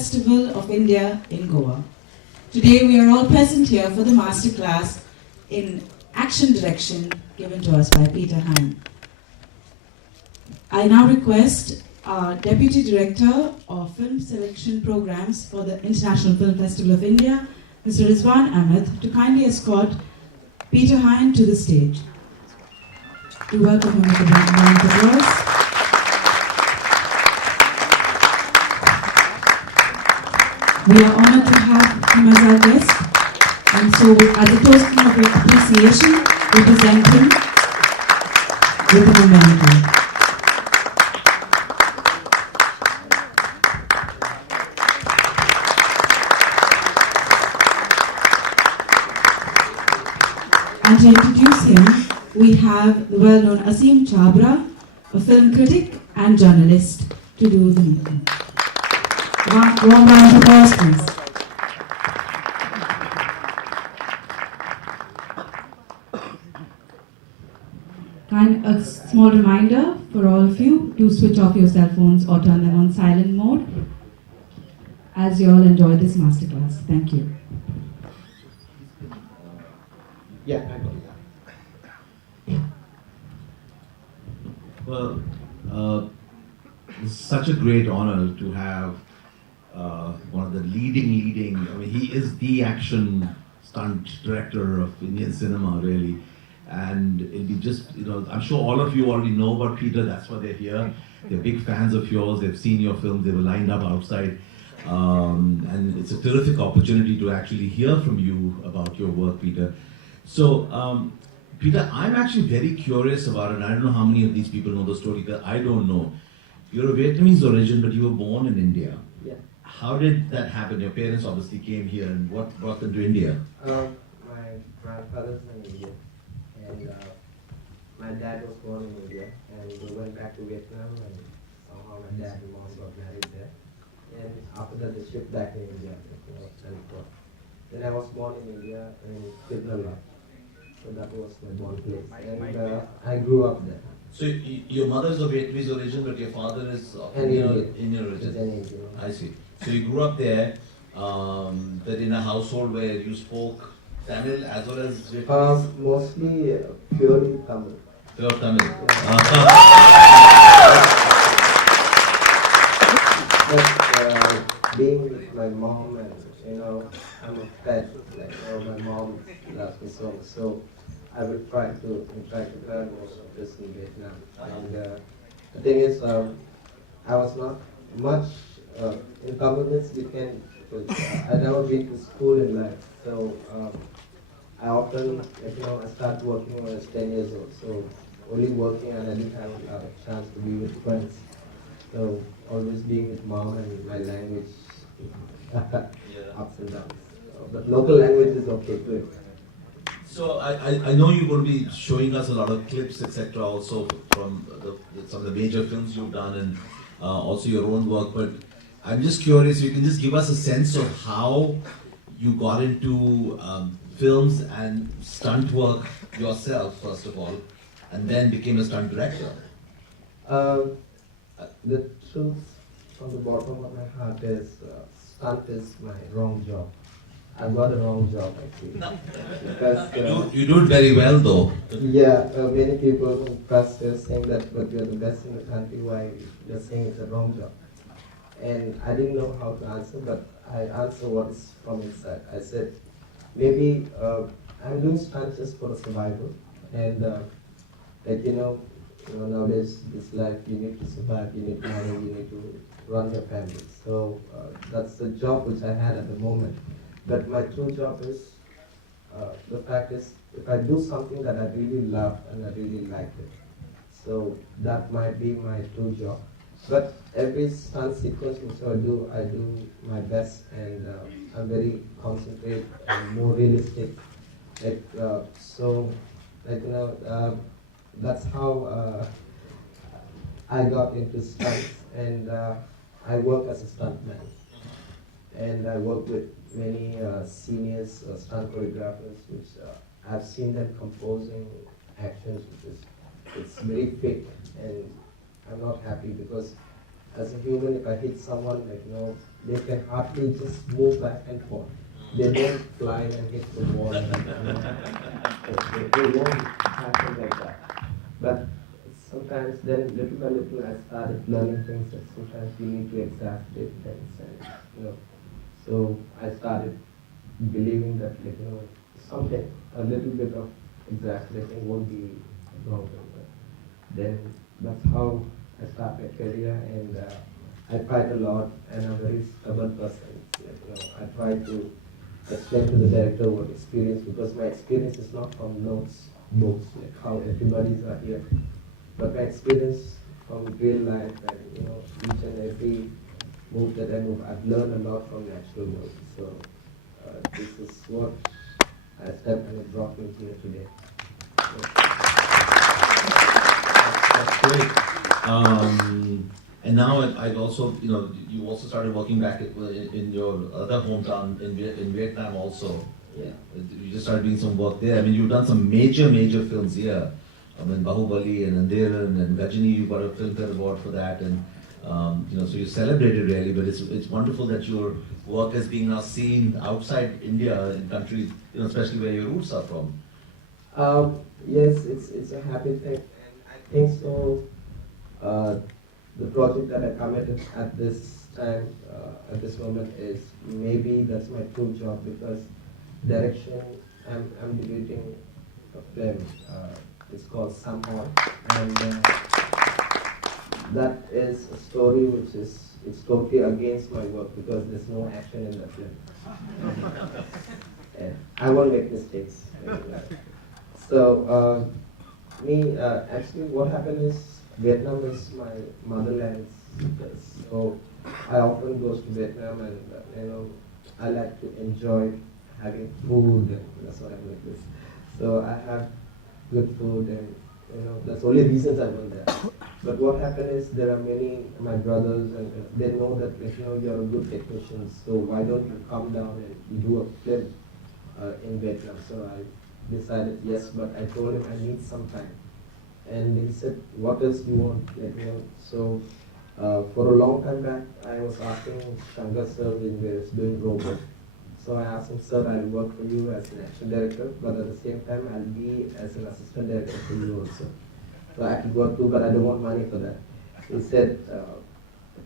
Festival of India in Goa. Today we are all present here for the Masterclass in Action Direction given to us by Peter Hein. I now request our Deputy Director of Film Selection Programs for the International Film Festival of India, Mr. Rizwan Ahmed, to kindly escort Peter Hein to the stage. To welcome him with a round of applause. We are honored to have him as our guest, and so as a token of appreciation, we present him with a memento. And to introduce him, we have the well-known Asim Chabra, a film critic and journalist, to do the meeting. Warm round of applause, please. And a small reminder for all of you to switch off your cell phones or turn them on silent mode as you all enjoy this masterclass. Thank you. Yeah, I got it. Well, it's such a great honor to have one of the leading, I mean, he is the action stunt director of Indian cinema, really. And it'll be just, I'm sure all of you already know about Peter, that's why they're here. They're big fans of yours, they've seen your films, they were lined up outside. And it's a terrific opportunity to actually hear from you about your work, Peter. So, Peter, I'm actually very curious about it. I don't know how many of these people know the story, because I don't know. You're of Vietnamese origin, but you were born in India. Yeah. How did that happen? Your parents obviously came here, and what brought them to India? My grandfather's in India, and my dad was born in India, and we went back to Vietnam, and somehow my dad and mom got married there. And after that, they shipped back in India. Then I was born in India in Kerala, so that was my born place, and I grew up there. So your mother is of Vietnamese origin, but your father is of Indian origin. I see. So you grew up there, that in a household where you spoke Tamil as well as Vietnamese? Mostly purely Tamil. Pure Tamil. But being with my mom and I'm a pet, my mom loves me so much, so I will try to interact with her most of this in Vietnam. And the thing is, I was not much in communities weekend because I never been to school in life, so I often, I started working when I was 10 years old, so only working and I didn't have a lot of chance to be with friends. So always being with mom and my language, ups and downs. But local language is okay too. So I know you're going to be showing us a lot of clips, etc. also from some of the major films you've done and also your own work. But I'm just curious, you can just give us a sense of how you got into films and stunt work yourself, first of all, and then became a stunt director. The truth from the bottom of my heart is stunt is my wrong job. I've got a wrong job actually. Because, you do it very well though. Yeah, many people in press are saying that, but you're the best in the country, why you're saying it's a wrong job? And I didn't know how to answer, but I answered what is from inside. I said, maybe I'm doing stunt just for survival, and nowadays this life you need to survive, you need money, you need to run your family. So that's the job which I had at the moment. But my true job is, the fact is, if I do something that I really love and I really like it, so that might be my true job. But every stunt sequence which I do my best, and I'm very concentrated and more realistic. That's how I got into stunts, and I work as a stuntman. And I work with many seniors, stunt choreographers, which I've seen them composing actions, which is it's very fake, and I'm not happy because as a human, if I hit someone, they can hardly just move back and forth. They don't fly and hit the wall. They won't happen like that. But sometimes then little by little I started learning things that sometimes you need to exacerbate things and so I started believing that something a little bit of exaggerating won't be a problem. But then that's how I started my career and I tried a lot and I'm a very stubborn person. I try to explain to the director what experience because my experience is not from notes, books, like how everybody's are here. But my experience from real life and each and every move that I move, I've learned a lot from natural world. So this is what I stepped and it brought me here today. That's great. And now I also, you also started working back in your other hometown in Vietnam also. Yeah. You just started doing some work there. I mean, you've done some major films here. I mean, Bahubali and Andiran and Gajini, you got a Filmfare Award for that, and so you celebrated really. But it's wonderful that your work is being now seen outside India in countries, especially where your roots are from. Yes, it's a happy thing, and I think so. The project that I committed at this time, at this moment, is maybe that's my true job because direction. I'm debating a film. It's called Somehow, and that is a story which is it's totally against my work because there's no action in the film. And I won't make mistakes. So actually, what happened is Vietnam is my motherland. So I often go to Vietnam, and I like to enjoy having food, and that's what I make this. So I have good food, and that's the only reasons I went there. But what happened is there are many my brothers, and they know that you're a good technician. So why don't you come down and you do a film in Vietnam? So I decided yes, but I told him I need some time. And he said, what else do you want? So for a long time back, I was asking Shankar sir when he was doing robot. So I asked him, sir, I'll work for you as an action director, but at the same time, I'll be as an assistant director for you also. So I could work too, but I don't want money for that. He said,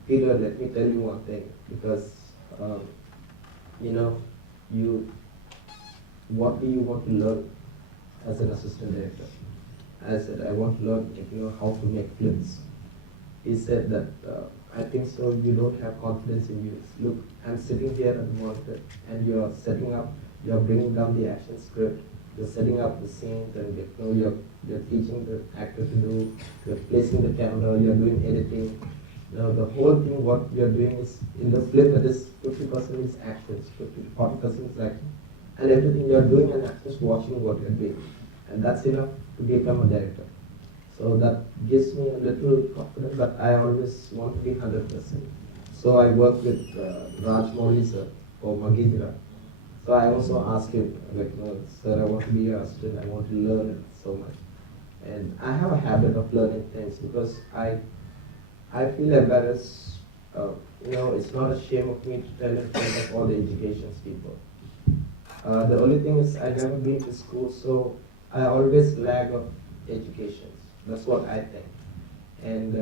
Peter, let me tell you one thing, because what do you want to learn as an assistant director? I said, I want to learn how to make films. He said that, I think so, you don't have confidence in you. Look, I'm sitting here at the monitor and you're setting up, you're bringing down the action script, you're setting up the scenes and you're teaching the actor to do, you're placing the camera, you're doing editing. Now the whole thing, what you're doing is, in the film it is 50% is action, 40% is action. And everything you're doing and I'm just watching what you're doing. And that's enough to become a director. So that gives me a little confidence, but I always want to be 100%. So I work with Raj Mouli sir for Magidra. So I also asked him, sir, I want to be your assistant, I want to learn it so much. And I have a habit of learning things because I feel embarrassed. It's not a shame of me to tell in front of all the education people. The only thing is I've never been to school, so I always lag of education. That's what I think. And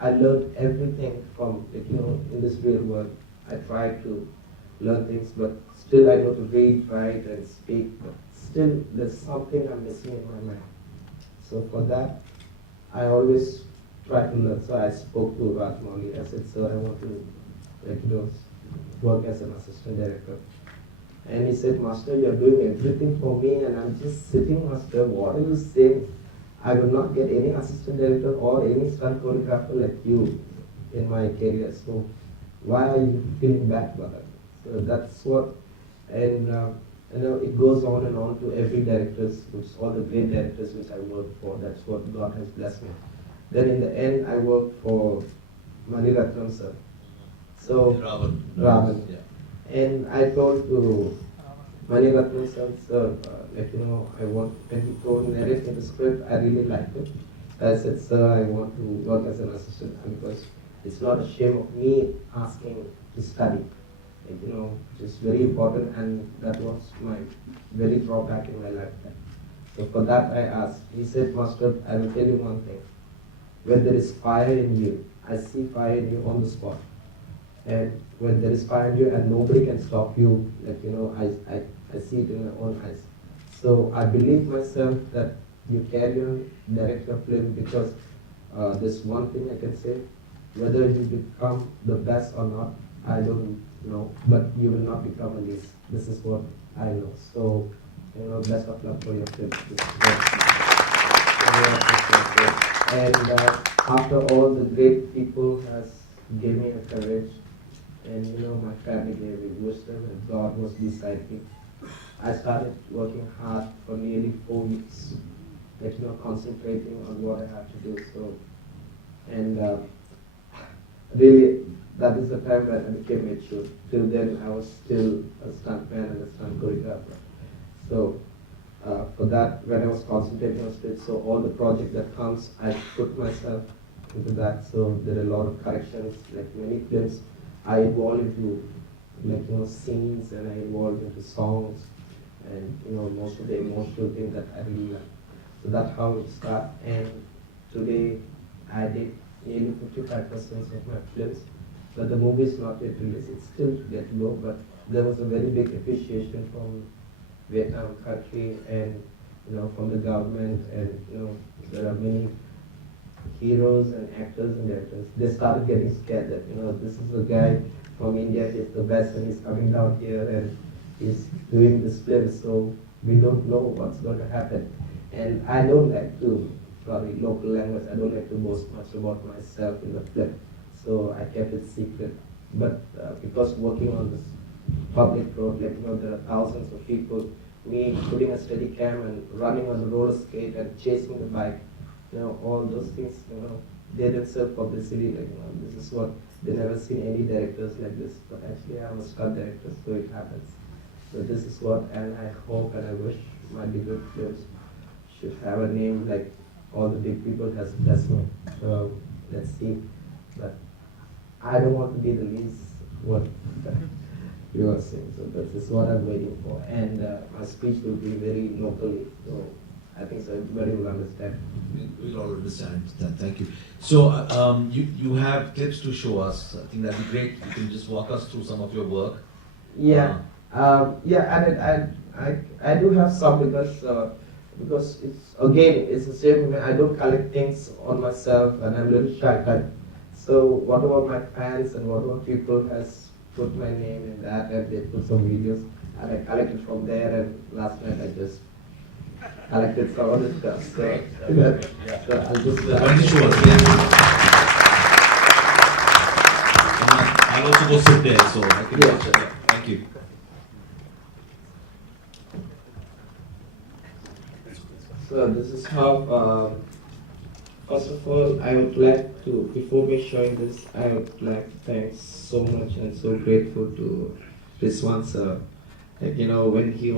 I learned everything from, in this real world. I try to learn things, but still I know to read, write, and speak. But still, there's something I'm missing in my mind. So for that, I always try to learn. So I spoke to Raj Mouli. I said, sir, I want to work as an assistant director. And he said, Master, you're doing everything for me, and I'm just sitting, Master. What are you saying? I will not get any assistant director or any stunt choreographer like you in my career. So why are you feeling bad about it? So that's what, and it goes on and on to every directors, which all the great directors which I work for. That's what God has blessed me. Then in the end, I worked for Mani Ratnam sir. So Ravan. Yeah. And I told to Mani Ratnam sir, I want, when he told me narrate the script, I really liked it. I said, sir, I want to work as an assistant because it's not a shame of me asking to study. Like, which is very important, and that was my very drawback in my lifetime. So for that I asked. He said, Master, I will tell you one thing. When there is fire in you, I see fire in you on the spot. And when there is fire in you and nobody can stop you, like, I see it in my own eyes. So I believe myself that you carry on directing a film, because there's one thing I can say, whether you become the best or not, I don't know, but you will not become a least. This is what I know. So, best of luck for your film. And after all the great people has given me a courage, and my family gave me wisdom, and God was beside me, I started working hard for nearly 4 weeks, like, concentrating on what I have to do. So, and really, that is the time when I became mature. Till then, I was still a stuntman and a stunt choreographer. So, for that, when I was concentrating on stage, so all the project that comes, I put myself into that. So there are a lot of corrections, like many films, I evolved into, like, scenes, and I evolved into songs, and most of the emotional things that I really like. So that's how it started. And today, I did nearly 55% of my films, but the movie is not yet released. It's still yet low, but there was a very big appreciation from Vietnam country, and from the government, and there are many heroes and actors and directors. They started getting scared that this is a guy from India, he's the best, and he's coming down here and he's doing this film, so we don't know what's going to happen. And I don't like to, sorry, local language, I don't like to boast much about myself in the film, so I kept it secret. But because working on this public road, like, there are thousands of people, me putting a steady cam and running on the roller skate and chasing the bike, all those things, they themselves publicity, like, this is what, they never seen any directors like this, but actually I'm a stunt director, so it happens. So this is what, and I hope and I wish my bigger films should have a name like all the big people has blessed me. Let's see, but I don't want to be the least what you are saying, so this is what I'm waiting for, and my speech will be very locally, so I think so everybody will understand. We'll all understand that. Thank you. So you have clips to show us. I think that'd be great. You can just walk us through some of your work. Yeah, and I do have some, because it's the same. I don't collect things on myself, and I'm a little shy type. So whatever my fans and whatever people has put my name in that, and they put some videos, and I collected from there. And last night I just collected some other stuff. So I'll just. Why don't you show us? I'll also go sit there, so I can watch it. Thank you. So this is how. First of all, I would like to, before me showing this, I would like to thank so much and so grateful to Rizwan sir. Like, when he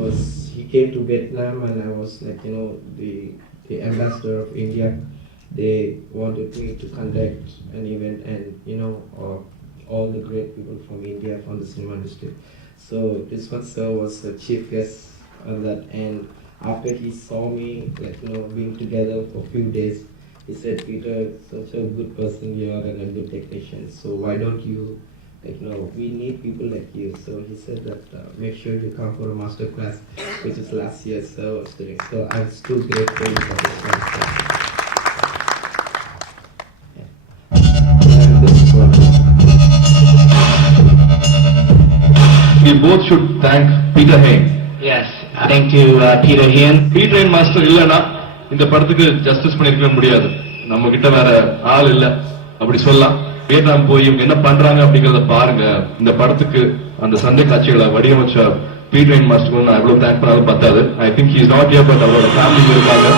came to Vietnam, and I was like, the ambassador of India, they wanted me to conduct an event, and all the great people from India, from the cinema industry. So Rizwan sir was the chief guest on that, and after he saw me, like, being together for a few days, he said, Peter, such a good person you are and a good technician, so why don't you, like, we need people like you. So he said that make sure you come for a masterclass, which is last year sir was doing. So I'm still grateful for this masterclass. We both should thank Peter Hein. Yes, thank you, Peter Hein. Peter Hein master இல்லனா இந்த படத்துக்கு justice பண்ணிருக்க முடியாது. நம்ம கிட்ட வேற ஆள் இல்ல அப்படி சொல்லலாம். வியட்நாம் போய் இவங்க என்ன பண்றாங்க அப்படிங்கறத பாருங்க. இந்த படத்துக்கு அந்த சண்டை காட்சிகளை வடிவமைச்ச பீட்டர் ஹெயின் மாஸ்டருக்கு நான் எவ்வளவு தேங்க் பண்ணாலும் பத்தாது. I think he is not here, but அவரோட ஃபேமிலி இருக்காங்க.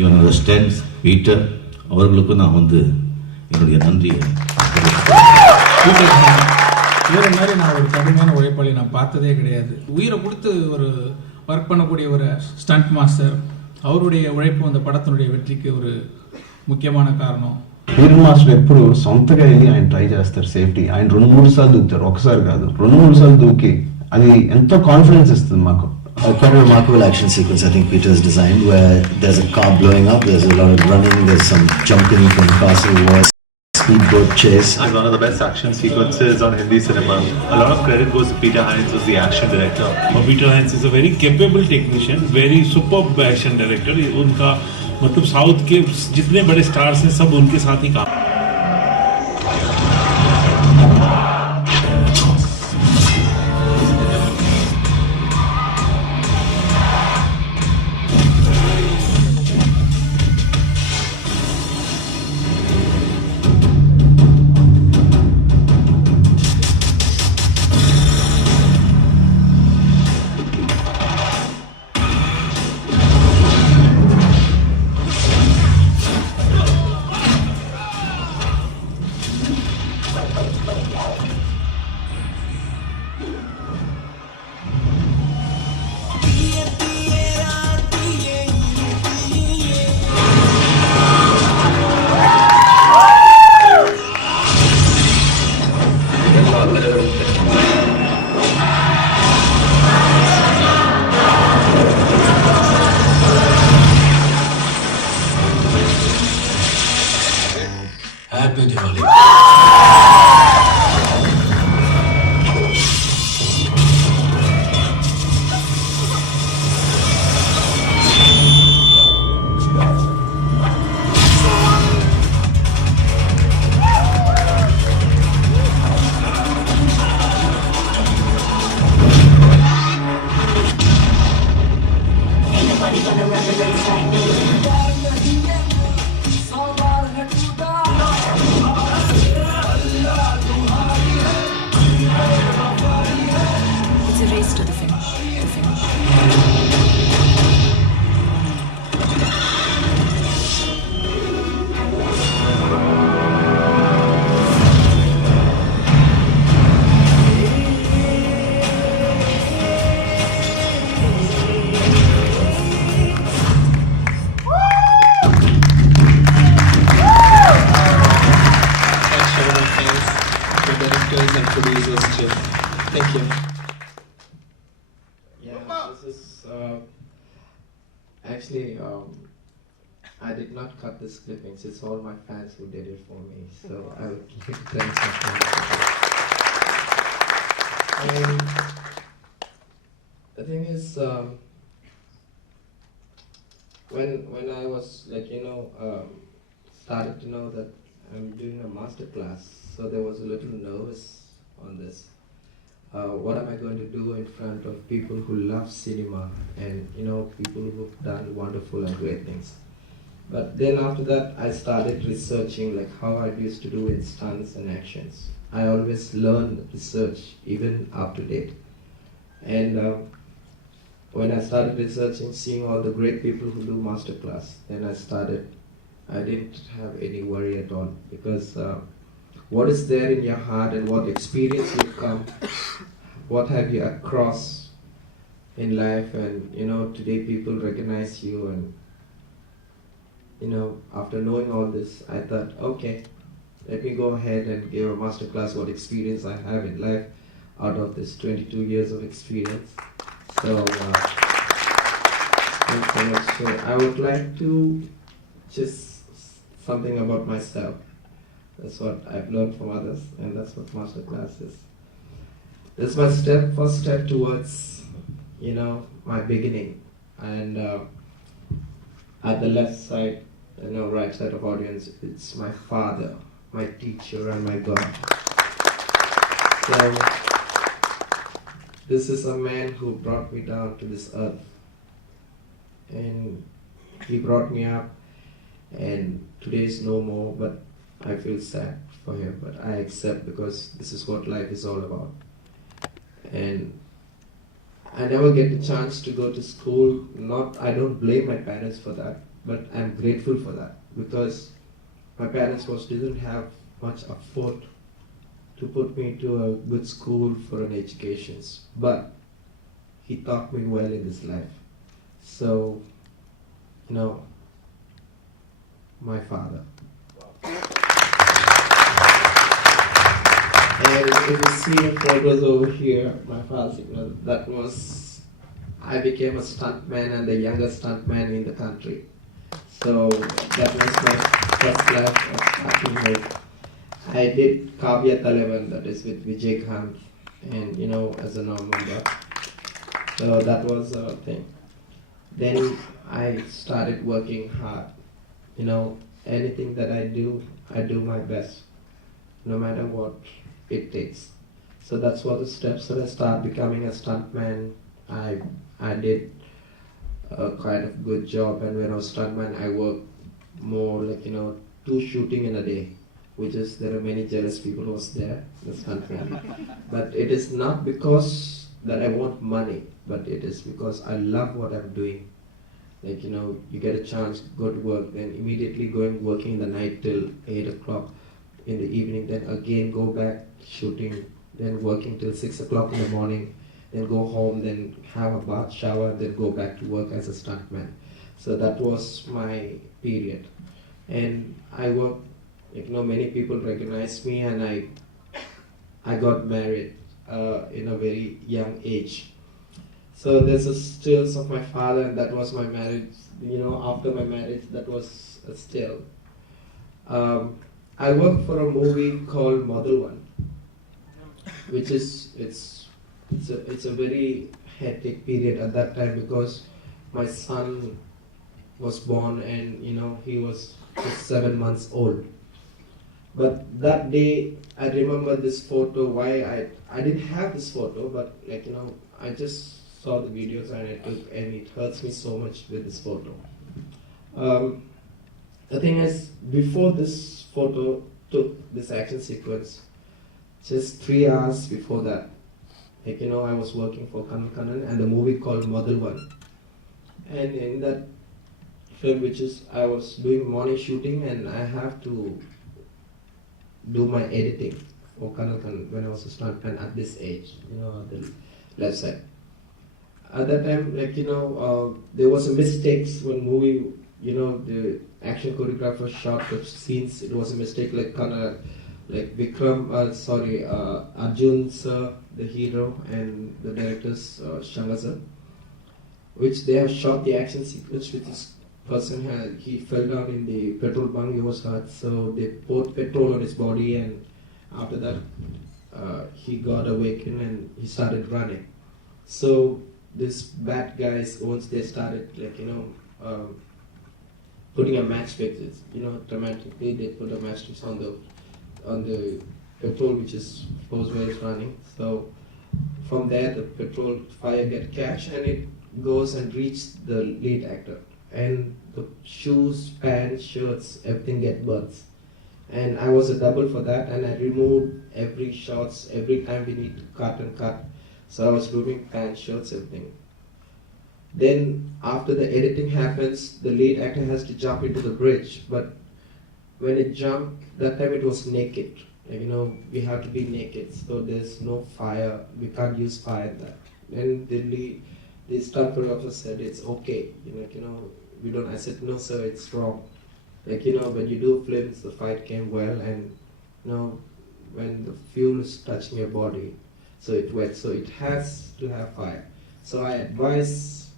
இவனோட ஸ்ட்ரென்த் பீட்டர் அவர்களுக்கும் நான் என்னுடைய நன்றியை. இவரை மாதிரி நான் ஒரு கடுமையான உழைப்பாளி நான் பார்த்ததே கிடையாது. உயிரை கொடுத்து ஒரு ஒர்க் பண்ணக்கூடிய ஒரு ஸ்டண்ட் மாஸ்டர், அவருடைய உழைப்பும் அந்த படத்தினுடைய வெற்றிக்கு ஒரு ముఖ్యమైన కారణం. ఫీల్డ్ మాస్టర్ ఎప్పుడు సొంతగా వెళ్ళి ఆయన ట్రై చేస్తారు సేఫ్టీ. ఆయన 2-3 సార్లు దూకుతారు, ఒకసారి కాదు 2-3 సార్లు దూకి అది ఎంతో కాన్ఫిడెన్స్ ఇస్తుంది మాకు. Quite a remarkable action sequence I think Peter's designed, where there's a car blowing up, there's a lot of running, there's some jumping from castle walls, speedboat chase. It's one of the best action sequences on Hindi cinema. A lot of credit goes to Peter Hein, who's the action director. Peter Hein is a very capable technician, very superb action director. उनका मतलब south के जितने बड़े stars हैं सब उनके साथ ही काम. Happy Diwali. It's a race to the finish. And producers too. Thank you. Yeah, this is actually I did not cut this clippings. It's all my fans who did it for me. So I would like to thank my fans. The thing is, when I was started to know that I'm doing a masterclass, so there was a little nervous on this. What am I going to do in front of people who love cinema and people who've done wonderful and great things? But then after that, I started researching like how I used to do in stunts and actions. I always learn research even up to date. And when I started researching, seeing all the great people who do masterclass, then I didn't have any worry at all, because what is there in your heart and what experience you've come, what have you across in life, and today people recognize you, and after knowing all this, I thought, okay, let me go ahead and give a masterclass what experience I have in life out of this 22 years of experience. So thanks so much. So I would like to just something about myself. That's what I've learned from others, and that's what Masterclass is. This is my first step towards, my beginning. And at the left side, right side of audience, it's my father, my teacher, and my God. So this is a man who brought me down to this earth, and he brought me up. And today is no more, but I feel sad for him, but I accept, because this is what life is all about. And I never get the chance to go to school. I don't blame my parents for that, but I'm grateful for that, because my parents didn't have much effort to put me to a good school for an education, but he taught me well in this life. So you know, my father. And if you see the photos over here, my father, you know, that was, I became a stuntman and the youngest stuntman in the country. So that was my first life of acting life. I did Kavya Talavan, that is with Vijay Kant, and you know, as a non-member. So that was a thing. Then I started working hard. You know, anything that I do my best, no matter what it takes. So that's what the steps that I started becoming a stuntman. I did a kind of good job, and when I was stuntman, I worked more like, you know, 2 shooting in a day, which is, there are many jealous people who was there, the stuntman. But it is not because that I want money, but it is because I love what I'm doing. Like, you know, you get a chance, go to work, then immediately going working in the night till 8 o'clock in the evening, then again go back shooting, then working till 6 o'clock in the morning, then go home, then have a bath, shower, then go back to work as a stuntman. So that was my period. And I worked, like, you know, many people recognized me, and I got married in a very young age. So there's a stills of my father, and that was my marriage. You know, after my marriage, that was a still. I worked for a movie called Model One, which is it's a very hectic period at that time, because my son was born, and you know, he was just 7 months old. But that day, I remember this photo. Why I didn't have this photo, but like, you know, I just saw the videos and I took, and it hurts me so much with this photo. The thing is, before this photo took this action sequence, just 3 hours before that, like, you know, I was working for Kanan and the movie called Model One. And in that film, which is, I was doing morning shooting, and I have to do my editing for Kanan when I was a stuntman at this age, you know, at the left side. At that time, like, you know, there was a mistakes when movie, you know, the action choreographer shot the scenes. It was a mistake, like like Vikram, Arjun sir, the hero, and the directors, Shankar sir, which they have shot the action sequence with this person. He fell down in the petrol bunk, he was hurt, so they poured petrol on his body, and after that, he got awakened and he started running. So these bad guys, once they started, like, you know, putting a matchstick, you know, dramatically they put a matchstick on the petrol, which is supposed where it's running. So from there, the petrol fire get catch, and it goes and reaches the lead actor, and the shoes, pants, shirts, everything get burnt. And I was a double for that, and I removed every shots every time we need to cut and cut. So I was removing pants, shirts, everything. Then after the editing happens, the lead actor has to jump into the bridge. But when it jumped, that time it was naked. Like, you know, we have to be naked, so there's no fire. We can't use fire in that. Then the stunt choreographer said it's okay. You know, we don't. I said no, sir, it's wrong. Like, you know, when you do films, the fight came well, and you know, when the fuel is touching your body, so it wet, so it has to have fire. So I advise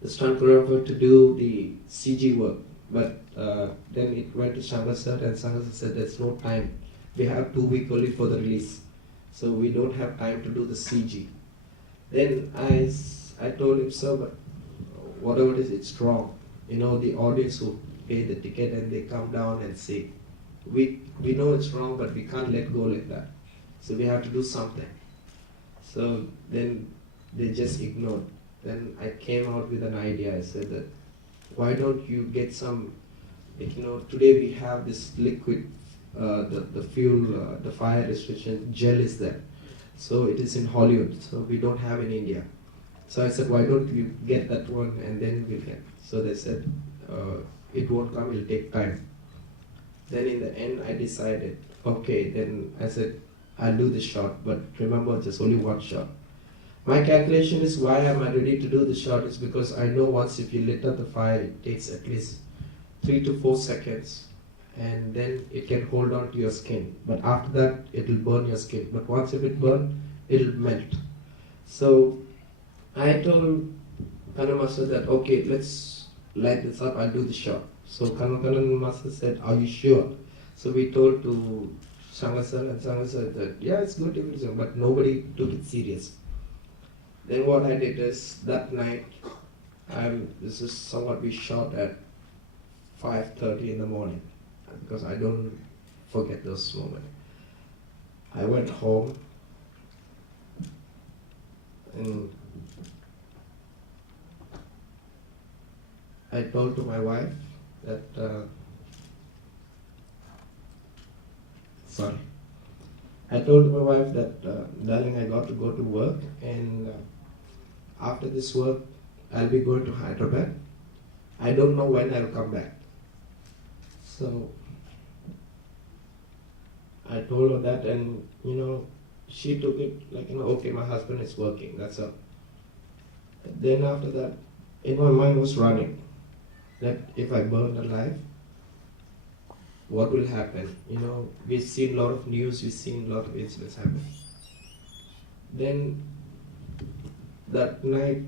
the stunt choreographer to do the CG work, but then it went to Shankar sir, and Shankar sir said there's no time. We have 2 weeks only for the release, so we don't have time to do the CG. Then I told him, sir, but whatever it is, it's wrong. You know, the audience who pay the ticket and they come down and see. We know it's wrong, but we can't let go like that. So we have to do something. So then they just ignored. Then I came out with an idea. I said that, why don't you get some, like, you know, today we have this liquid, the fuel, the fire restriction gel is there. So it is in Hollywood, so we don't have in India. So I said, why don't you get that one and then we'll get. So they said, it won't come, it'll take time. Then in the end, I decided, okay, then I said, I'll do this shot, but remember, just only one shot. My calculation is why am I ready to do the shot is because I know once if you lit up the fire, it takes at least 3 to 4 seconds, and then it can hold on to your skin. But after that, it will burn your skin. But once if it burns, it will melt. So I told Kanan Master that, okay, let's light this up, I'll do the shot. So Kanan Master said, are you sure? So we told to Sangha sir, and Sangha said that, yeah, it's good if it's, but nobody took it serious. Then what I did is, that night, this is somewhat we shot at 5:30 in the morning, because I don't forget those moments. I went home, and I told to my wife that, I told my wife that, darling, I got to go to work, and after this work, I'll be going to Hyderabad. I don't know when I'll come back. So I told her that, and she took it like, okay, my husband is working, that's all. Then after that, in my mind was running that if I burn alive, what will happen? We've seen a lot of news, we've seen a lot of incidents happen. Then that night,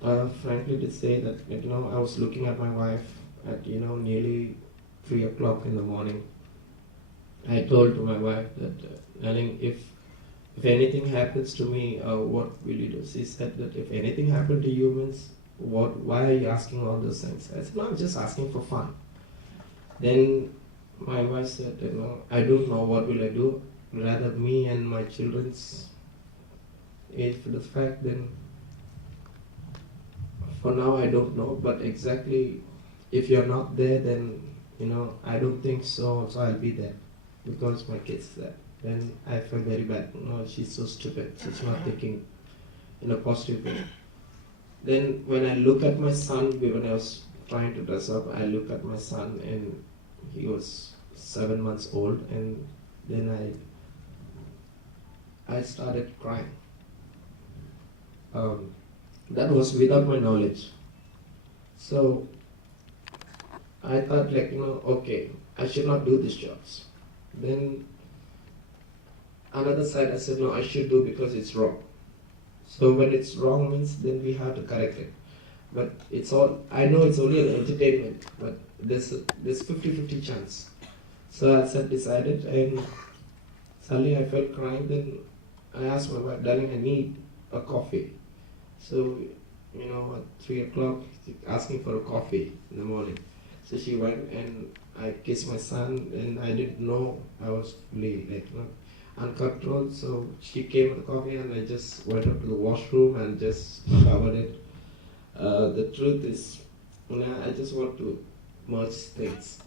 frankly to say that, I was looking at my wife at, nearly 3 o'clock in the morning. I told to my wife that, darling, if anything happens to me, what will you do? She said that if anything happened to humans, why are you asking all those things? I said, no, I'm just asking for fun. Then my wife said, I don't know what will I do. Rather me and my children's age for the fact, then for now I don't know, but exactly if you're not there, then I don't think so I'll be there, because my kid's there. Then I felt very bad. She's so stupid, she's not thinking in a positive way. Then when I look at my son, when I was trying to dress up, I look at my son, and he was 7 months old, and then I started crying. That was without my knowledge. So I thought okay, I should not do these jobs. Then another side I said, no, I should do because it's wrong. So when it's wrong means then we have to correct it. But I know it's only an entertainment, but there's 50-50 chance. So I decided, and suddenly I felt crying. Then I asked my wife, darling, I need a coffee. So, at 3 o'clock, asking for a coffee in the morning. So she went, and I kissed my son, and I didn't know I was fully uncontrolled. So she came with the coffee, and I just went up to the washroom and just covered it. The truth is, I just want to merge things.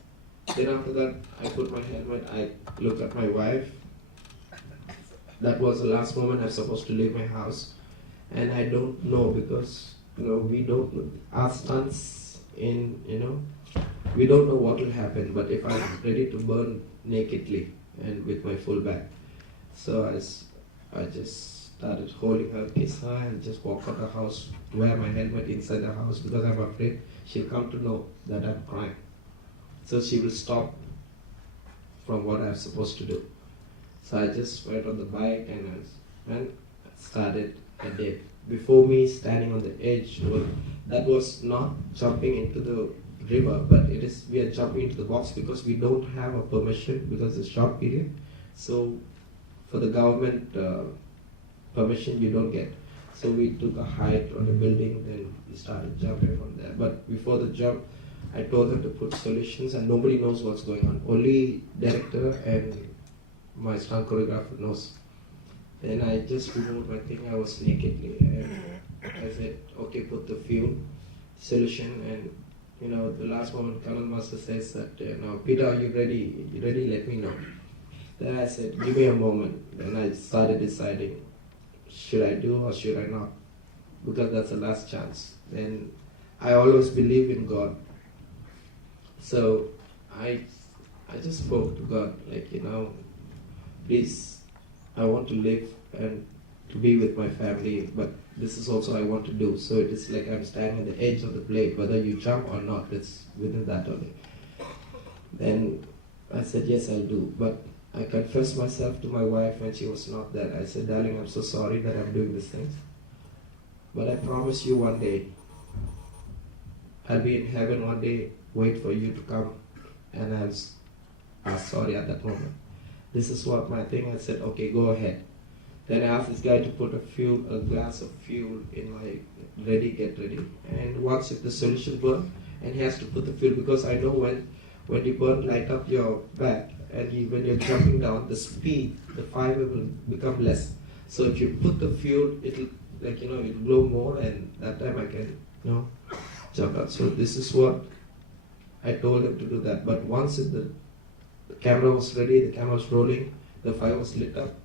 Then after that, I put my helmet, I looked at my wife. That was the last moment I was supposed to leave my house. And I don't know, because, we don't know. Our stunts we don't know what will happen, but if I'm ready to burn nakedly and with my full back. So I just started holding her, kiss her, and just walk out the house, wear my helmet inside the house, because I'm afraid she'll come to know that I'm crying. So she will stop from what I'm supposed to do. So I just went on the bike, and I started a day. Before me, standing on the edge, that was not jumping into the river, but we are jumping into the box because we don't have a permission, because it's a short period. So for the government permission, you don't get. So we took a height on the building, then we started jumping from there. But before the jump, I told them to put solutions, and nobody knows what's going on. Only director and my stunt choreographer knows. Then I just removed my thing, I was nakedly, and I said, okay, put the fuel solution, and the last moment Kanan Master says that, Peter, are you ready? You ready? Let me know. Then I said, give me a moment. Then I started deciding, should I do or should I not? Because that's the last chance. Then I always believe in God. So I just spoke to God, please, I want to live, and to be with my family, but this is also I want to do. So it is like I'm standing at the edge of the plate, whether you jump or not, it's within that only. Then I said, yes, I'll do. But I confessed myself to my wife when she was not there. I said, darling, I'm so sorry that I'm doing these things. But I promise you one day, I'll be in heaven one day, wait for you to come. And I was sorry at that moment. This is what my thing, I said, okay, go ahead. Then I asked this guy to put a glass of fuel in my get ready. And once if the solution burn, and he has to put the fuel, because I know when you burn, light up your back, and when you're jumping down, the speed, the fire will become less. So if you put the fuel, it'll it'll blow more, and that time I can jump out. So this is what I told him to do that. But once the camera was ready, the camera was rolling, the fire was lit up,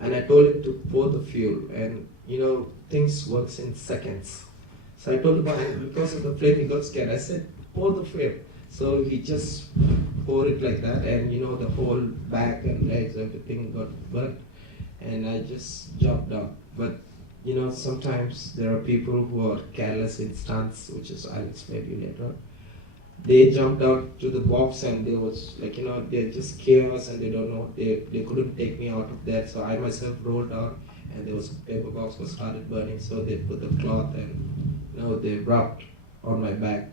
and I told him to pour the fuel, and things works in seconds. So I told him, and because of the flame, he got scared. I said, pour the flame. So he just poured it like that, and the whole back and legs, everything got burnt, and I just jumped down. But sometimes there are people who are careless in stunts, which is I'll explain you later. They jumped out to the box, and they was they're just chaos, and they don't know, they couldn't take me out of there. So I myself rolled down, and there was a paper box was started burning. So they put the cloth, and they rubbed on my back,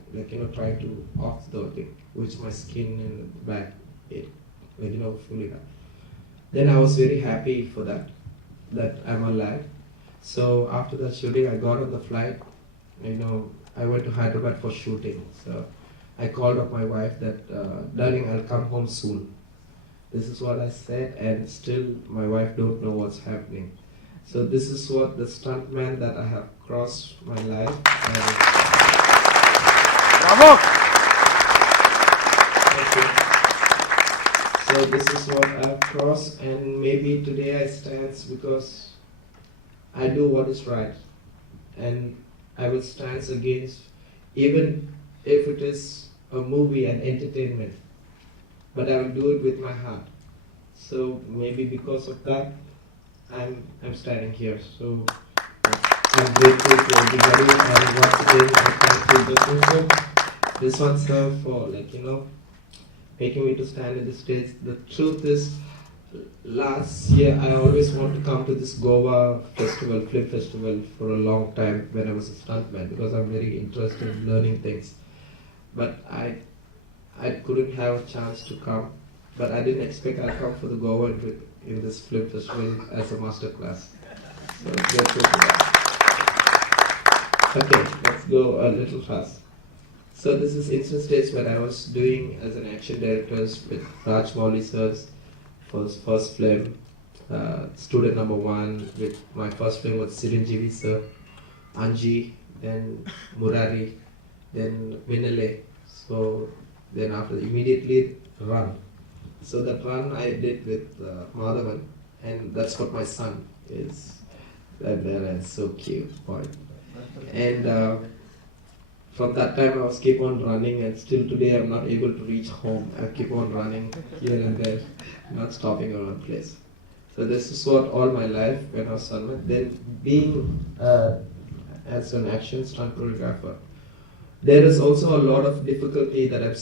trying to off the thing, which my skin and the back, fully up. Then I was very happy for that I'm alive. So after that shooting, I got on the flight. I went to Hyderabad for shooting. So I called up my wife that, darling, I'll come home soon. This is what I said, and still my wife don't know what's happening. So this is what the stuntman that I have crossed my life. Bravo! So this is what I've crossed, and maybe today I stand because I do what is right, and I will stand against, even if it is a movie and entertainment, but I will do it with my heart. So maybe because of that, I'm standing here. So I'm grateful to everybody, and once again I thank you, Justin. This one served for making me to stand in the stage. The truth is, last year I always wanted to come to this Goa festival, film festival, for a long time when I was a stuntman, because I'm very interested in learning things. But I couldn't have a chance to come. But I didn't expect I'd come for the Goa in this film festival as a masterclass. So grateful for that. Okay, let's go a little fast. So this is instant stage when I was doing as an action director with Raj Mouli sir's first film, student number 1. With my first film was Siranjeevi sir, Anji, then Murari, then Vinale. So then after immediately Run. So that Run I did with Madhavan, and that's what my son is. That's so cute boy. And from that time I was keep on running, and still today I'm not able to reach home. I keep on running here and there, not stopping on one place. So this is what all my life when I was Salman. Then being as an action stunt choreographer, there is also a lot of difficulty that I'm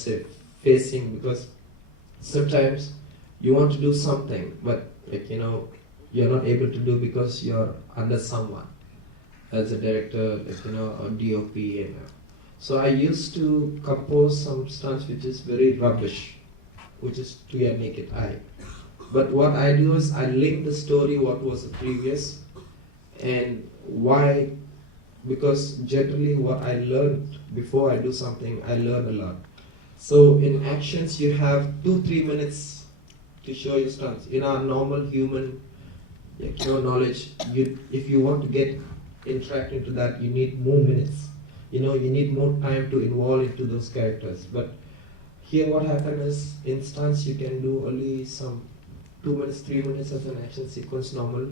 facing, because sometimes you want to do something, but you're not able to do because you're under someone as a director, or DOP, and so I used to compose some stunts which is very rubbish, which is to your naked eye. But what I do is I link the story what was the previous, and why, because generally what I learned before I do something, I learn a lot. So in actions you have 2-3 minutes to show your stunts. In our normal human knowledge, if you want to get interact into that, you need more minutes. You need more time to involve into those characters. But here what happens is, in stunts you can do only some 2 minutes, 3 minutes as an action sequence normal.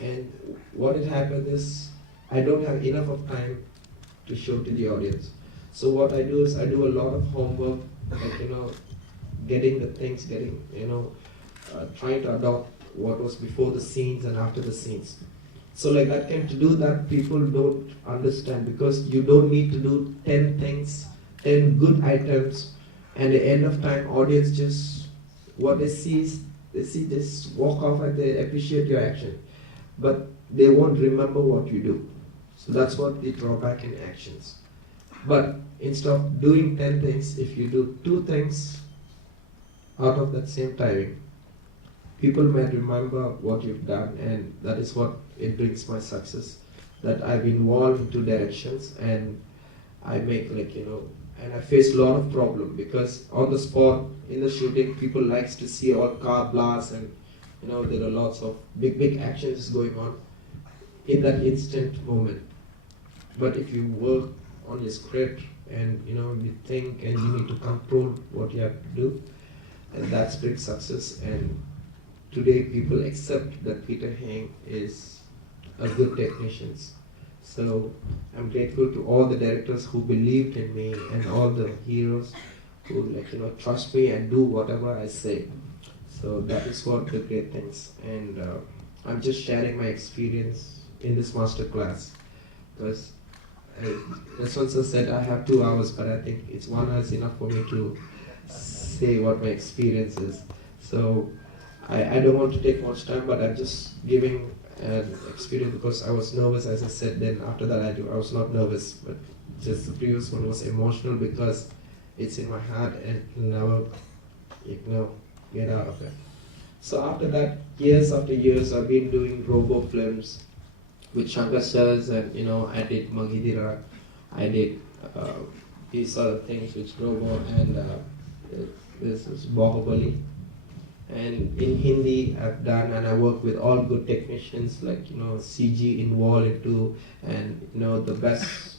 And what it happens is, I don't have enough of time to show to the audience. So what I do is I do a lot of homework, getting the things, trying to adopt what was before the scenes and after the scenes. So like that kind to do that, people don't understand, because you don't need to do 10 things, 10 good items, and at the end of time, audience just, what they see is, they see this walk off and they appreciate your action, but they won't remember what you do. So that's what the drawback in actions. But instead of doing 10 things, if you do 2 things out of that same timing, people may remember what you've done, and that is what it brings my success. That I've involved in 2 directions, and I make and I face a lot of problem, because on the spot in the shooting, people likes to see all car blasts, and there are lots of big actions going on in that instant moment. But if you work on your script and you think and you need to control what you have to do, and that's big success. And today people accept that Peter Hein is a good technician. So I'm grateful to all the directors who believed in me, and all the heroes who trust me and do whatever I say. So that is what the great things. And I'm just sharing my experience in this masterclass, because as also said, I have 2 hours, but I think it's 1 hour is enough for me to say what my experience is. So I don't want to take much time, but I'm just giving an experience, because I was nervous, as I said. Then after that, I was not nervous, but just the previous one was emotional, because it's in my heart and never get out of it. So after that, years after years, I've been doing robo films with Shankar Sirs, and I did Magidira, I did these other things with robo, and this is Bahubali. And in Hindi, I've done, and I work with all good technicians, like CG involved into, and the best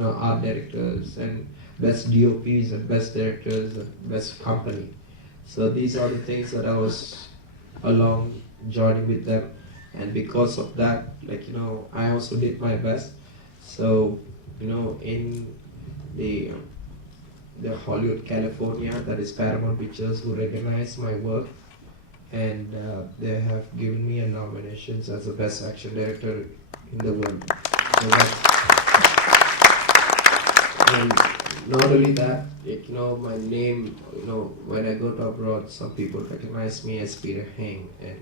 art directors, and best DOPs, and best directors, and best company. So these are the things that I was along joining with them, and because of that, I also did my best. So in the Hollywood, California, that is Paramount Pictures, who recognize my work, and they have given me a nominations as the best action director in the world. So and not only that, my name, when I go to abroad, some people recognize me as Peter Hein, and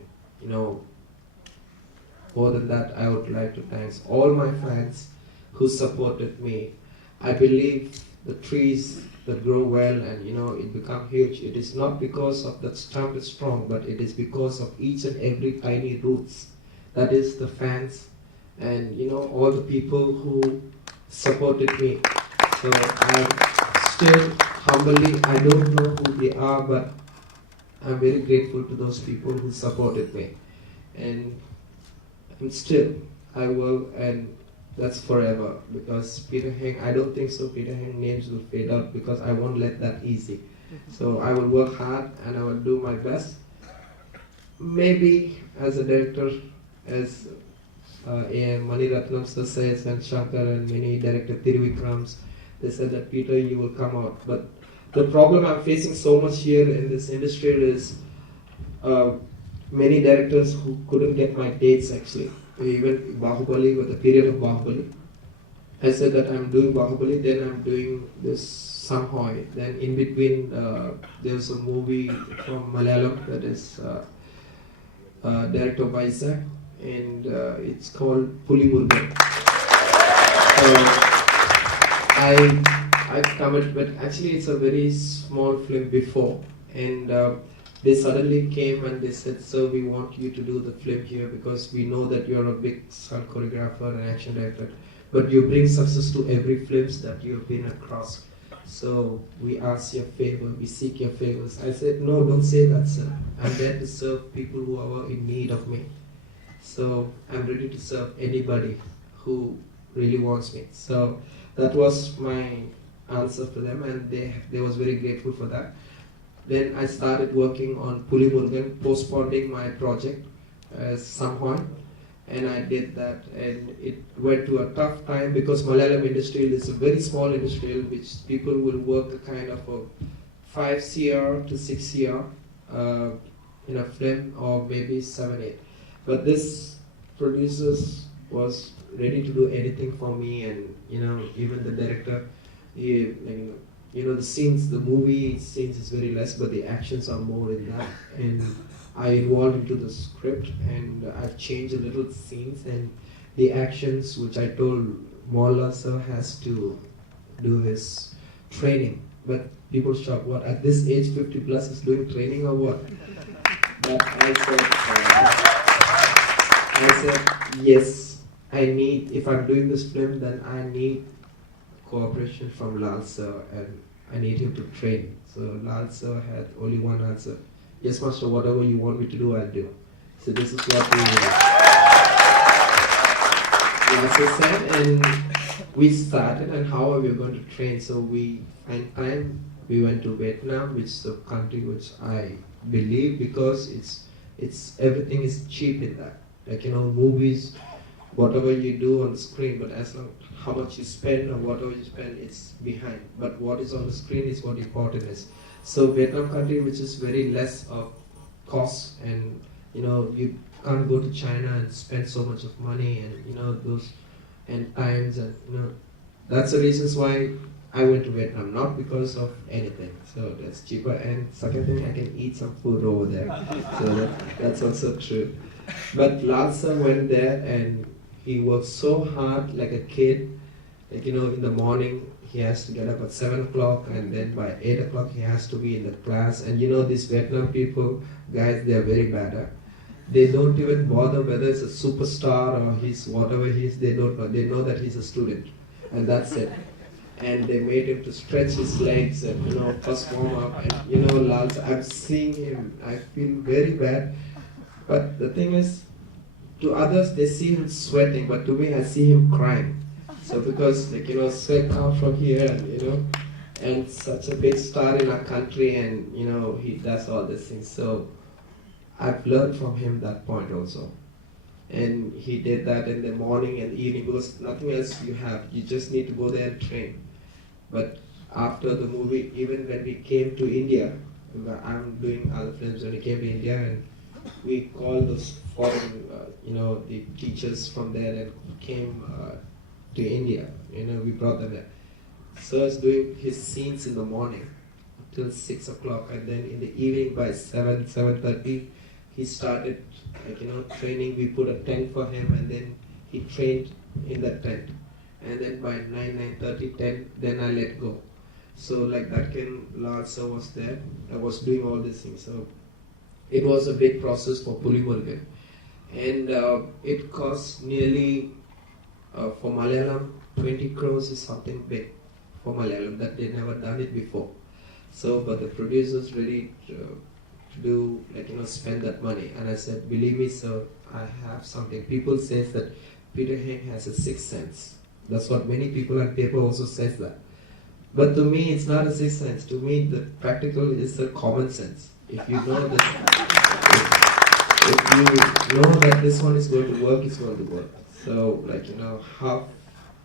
more than that, I would like to thank all my fans who supported me. I believe the trees that grow well and it become huge, it is not because of that stump is strong, but it is because of each and every tiny roots. That is the fans, and all the people who supported me. So I'm still humbly, I don't know who they are, but I'm very grateful to those people who supported me. And still, I will, and that's forever, because Peter Hein, I don't think so Peter Hein names will fade out, because I won't let that easy. So I will work hard and I will do my best. Maybe as a director, as Mani Ratnam sir says, and Shankar and many director Thiruvikrams, they said that Peter, you will come out. But the problem I'm facing so much here in this industry is many directors who couldn't get my dates actually. Even Bahubali, with the period of Bahubali, I said that I'm doing Bahubali, then I'm doing this Samhoy. Then in between, there's a movie from Malayalam that is director by Isaac, and it's called Pulimurgan. So I committed, but actually it's a very small film before, and they suddenly came and they said, "Sir, we want you to do the film here, because we know that you're a big stunt choreographer and action director, but you bring success to every films that you've been across. So we ask your favor, we seek your favors." I said, "No, don't say that, sir. I'm there to serve people who are in need of me. So I'm ready to serve anybody who really wants me." So that was my answer to them, and they was very grateful for that. Then I started working on Pulimurgan, postponing my project as somehow, and I did that, and it went to a tough time, because Malayalam industry is a very small industry in which people will work a kind of a 5 CR to 6 CR in a film, or maybe 7, 8. But this producers was ready to do anything for me, and even the director, he, the scenes, the movie scenes is very less, but the actions are more in that. And I involved into the script, and I've changed a little scenes and the actions, which I told Mola sir has to do his training. But people shocked, what, at this age 50 plus is doing training or what? But I said, yes, I need, if I'm doing this film, then I need cooperation from Lal sir, and I need him to train. So Lal sir had only one answer: yes, master, whatever you want me to do, I'll do. So this is what Lal sir said, and we started, and how are we going to train? So we find time. We went to Vietnam, which is a country which I believe, because it's everything is cheap in that. Like, movies, whatever you do on the screen, but as long how much you spend or whatever you spend, it's behind. But what is on the screen is what important is. So Vietnam country, which is very less of cost, and you can't go to China and spend so much of money, and those and times, and that's the reasons why I went to Vietnam, not because of anything. So that's cheaper, and second thing, I can eat some food over there. So that's also true. But Lal sir went there, and he worked so hard like a kid. Like, in the morning he has to get up at 7 o'clock, and then by 8 o'clock he has to be in the class. And these Vietnam people, guys, they are very bad. They don't even bother whether it's a superstar or he's whatever he is. They don't know. They know that he's a student, and that's it. And they made him to stretch his legs and first warm up. And Lal, I'm seeing him, I feel very bad. But the thing is, to others they see him sweating, but to me I see him crying. So because sweat comes from here, and such a big star in our country, and he does all these things. So I've learned from him that point also. And he did that in the morning and evening, because nothing else you have. You just need to go there and train. But after the movie, even when we came to India, I'm doing other films, when we came to India, and we called those foreign, the teachers from there that came to India. We brought them there. So he's doing his scenes in the morning till 6 o'clock, and then in the evening by 7:30, he started training. We put a tent for him, and then he trained in that tent. And then by 9:30, 10, then I let go. So like that, Lal sir was there. I was doing all these things. So it was a big process for Pulimurgan. And it cost nearly, for Malayalam, 20 crores is something big for Malayalam, that they never done it before. So, but the producers really to do, spend that money. And I said, believe me, sir, I have something. People say that Peter Hein has a sixth sense. That's what many people on paper also says that. But to me, it's not a sixth sense. To me, the practical is the common sense. If you know that, if you know that this one is going to work, it's going to work. So,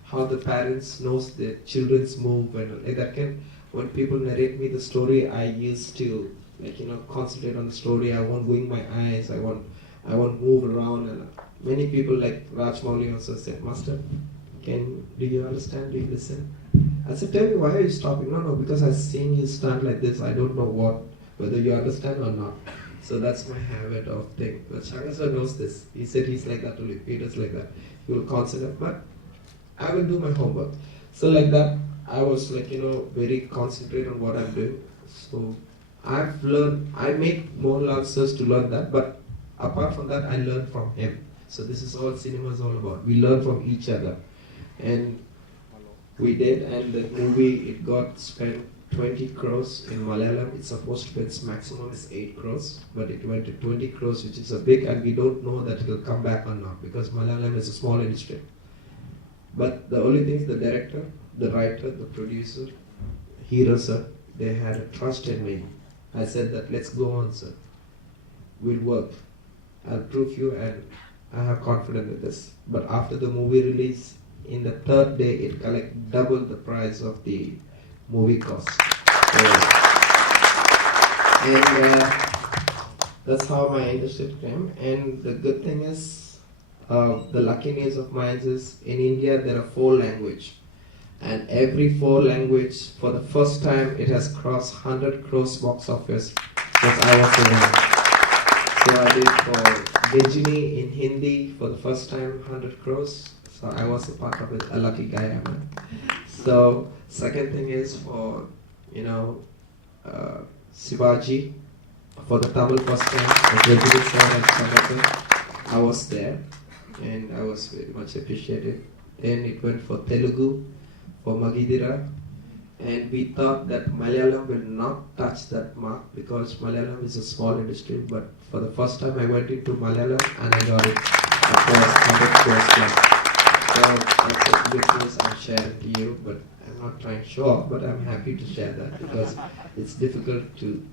how the parents knows their children's move, and like that when people narrate me the story, I used to concentrate on the story. I won't wing my eyes. I won't move around. And many people like Raj Mouli also said, Master, do you understand? Do you listen? I said, tell me, why are you stopping? No, because I've seen you stand like this. I don't know whether you understand or not. So that's my habit of thing. But Shankar sir knows this. He said he's like that only. Peter's like that. He will concentrate, but I will do my homework. So like that, I was very concentrated on what I'm doing. So I've learned, I make more answers to learn that, but apart from that, I learned from him. So this is all cinema is all about. We learn from each other. And we did, and the movie, it got spent 20 crores in Malayalam. It's supposed to be, its maximum is 8 crores, but it went to 20 crores, which is a big, and we don't know that it will come back or not, because Malayalam is a small industry. But the only thing is the director, the writer, the producer, hero sir, they had a trust in me. I said that, let's go on, sir. We'll work. I'll prove you, and I have confidence in this. But after the movie release, in the third day, it collected double the price of the movie cost. And that's how my industry came. And the good thing is, the lucky news of mine is in India there are 4 languages, and every 4 language for the first time it has crossed 100 crores box office since I was around. So I did for Gajini in Hindi for the first time 100 crores. So I was a part of it, a lucky guy am I. So second thing is for Shivaji for the Tamil first time, Gajini sir and Sagathan. I was there and I was very much appreciated. Then it went for Telugu, for Magidira, and we thought that Malayalam will not touch that mark because Malayalam is a small industry, but for the first time I went into Malayalam and I got it across 100 crores plus. So that's a good news I'm sharing to you, but I'm not trying to show off, but I'm happy to share that because it's difficult to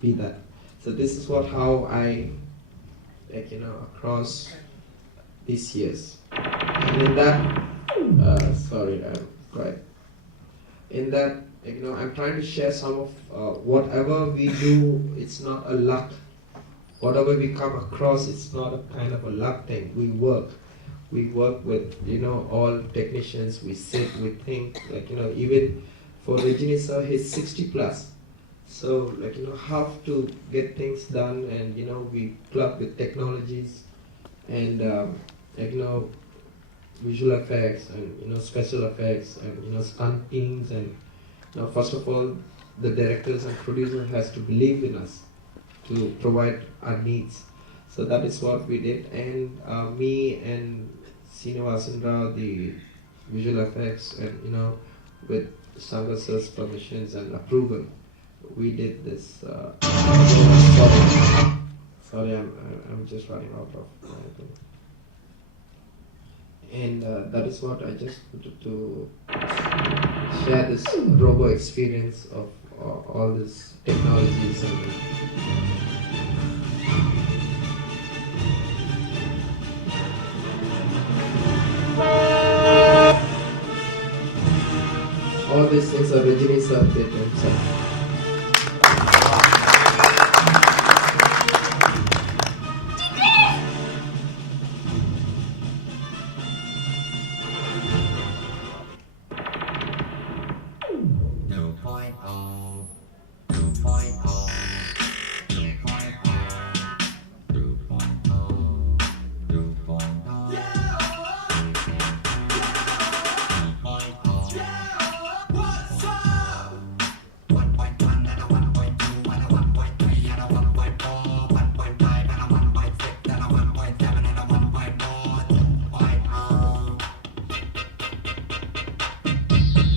be that. So this is how I, across these years. And in that, sorry, I'm quiet. In that, I'm trying to share some of whatever we do, it's not a luck. Whatever we come across, it's not a kind of a luck thing. We work with, all technicians, we sit, we think, even for Rajini sir, he's 60 plus. So, how to get things done, and, we club with technologies and, visual effects and, special effects and, stunt teams and, first of all, the directors and producers has to believe in us to provide our needs. So that is what we did, and me and Srinivasan Rao, the visual effects, and with Sangas's permissions and approval, we did this. Sorry, I'm just running out of my thing. And that is what I just wanted to share, this robo experience of all these technologies and all these things are Rajini sir did himself.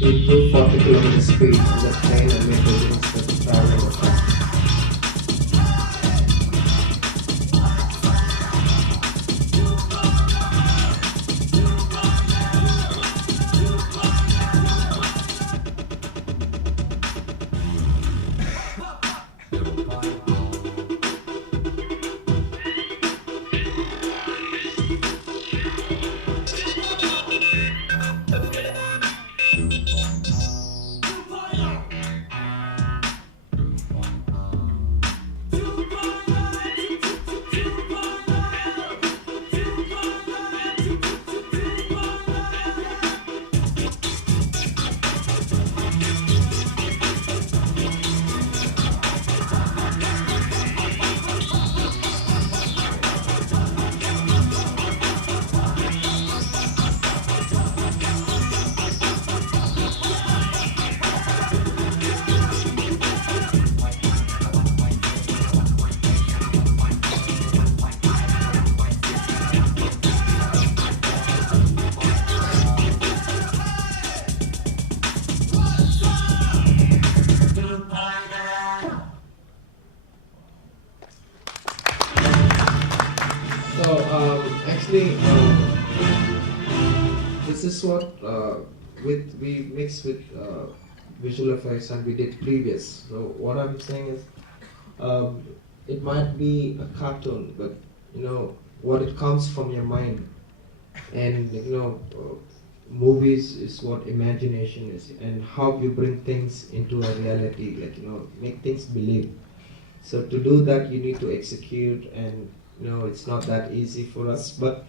We drove 40 kilometers speed on the train and made Rajini sir travel over fast. This is what we mix with visual effects and we did previous. So what I'm saying is, it might be a cartoon, but what it comes from your mind, and movies is what imagination is, and how you bring things into a reality, make things believe. So to do that, you need to execute, and it's not that easy for us, but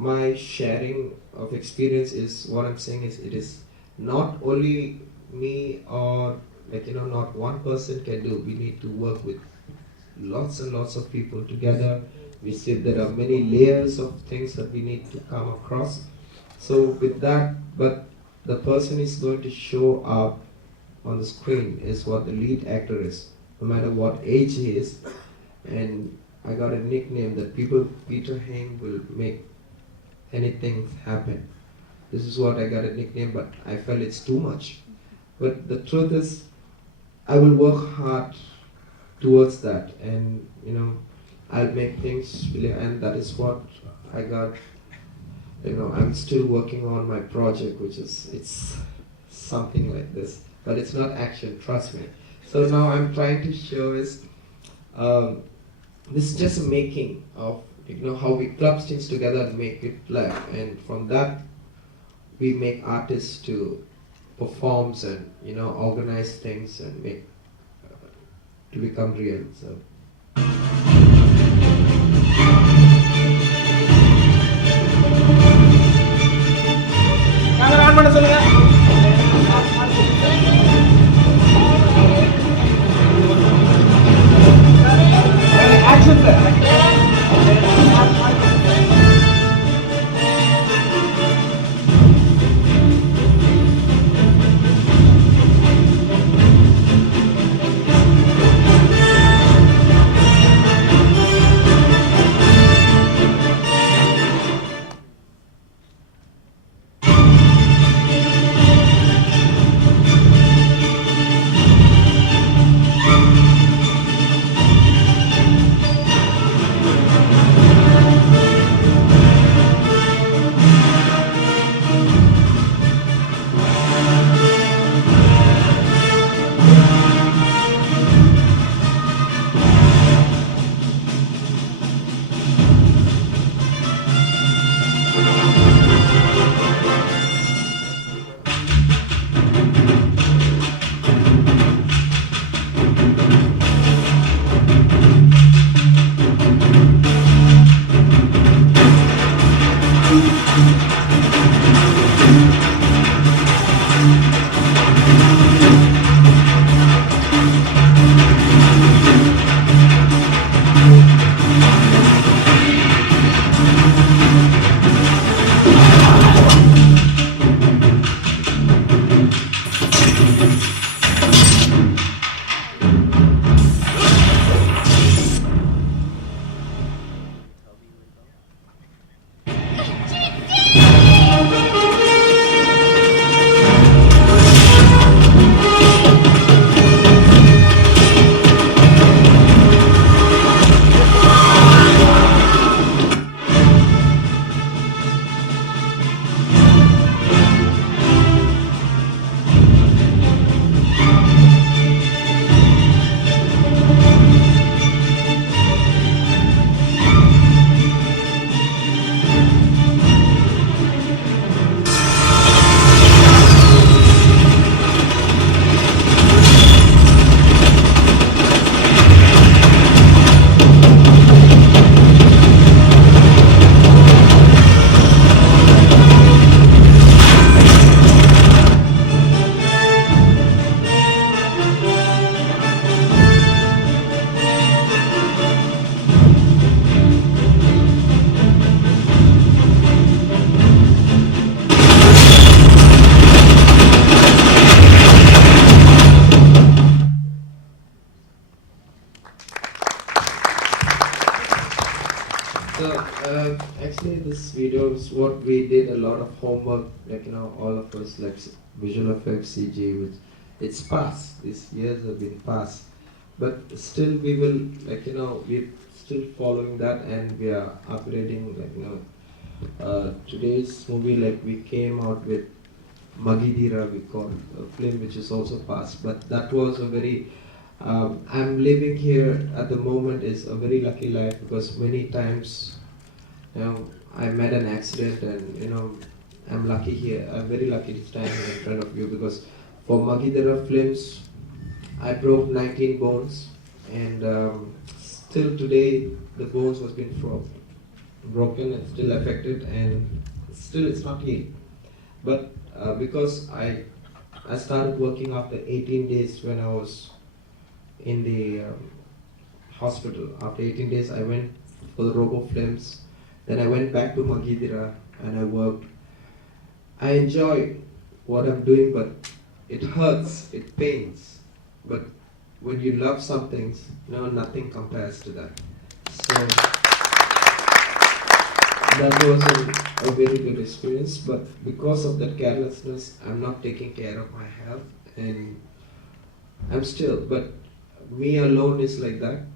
my sharing of experience is what I'm saying is it is not only me or not one person can do. We need to work with lots and lots of people together. We see there are many layers of things that we need to come across. So with that, but the person is going to show up on the screen is what the lead actor is, no matter what age he is. And I got a nickname that Peter Hein will make anything happen. This is what I got a nickname, but I felt it's too much. But the truth is, I will work hard towards that, and I'll make things really, and that is what I got. I'm still working on my project, which is it's something like this, but it's not action. Trust me. So now I'm trying to show is this is just a making of how we club things together and make it live, and from that we make artists to perform and organize things and make to become real. So. Actually this video is what we did a lot of homework, all of us, like visual effects, CG, which it's past, these years have been past, but still we will, we're still following that, and we are upgrading, today's movie, we came out with Magidira, we call a film which is also past, but that was a very, I'm living here at the moment is a very lucky life, because many times I met an accident, and I'm lucky here. I'm very lucky to stand here in front of you, because for Magidara films I broke 19 bones, and still today the bones was being frozen. broken and still affected, and still it's not healed. But because I started working after 18 days when I was in the hospital. After 18 days, I went for the RoboFilms. Then I went back to Magidira and I worked. I enjoy what I'm doing, but it hurts, it pains. But when you love something, nothing compares to that. So that was a very good experience. But because of that carelessness, I'm not taking care of my health, and I'm still. But me alone is like that.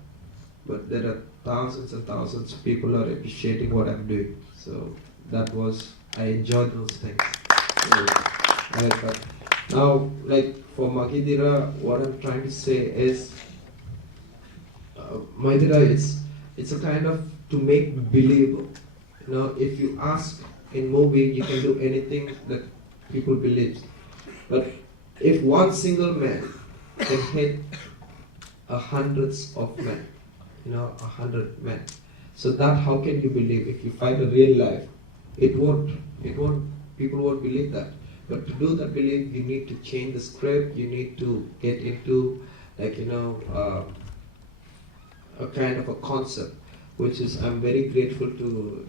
But there are thousands and thousands of people are appreciating what I'm doing. So that was, I enjoyed those things. So, now, like for Magidira, what I'm trying to say is, Magidira, it's a kind of to make believable. If you ask in movie, you can do anything that people believe. But if one single man can hit hundreds of men, 100 men. So that how can you believe? If you fight a real life, people won't believe that. But to do that belief, you need to change the script, you need to get into a kind of a concept, which is, I'm very grateful to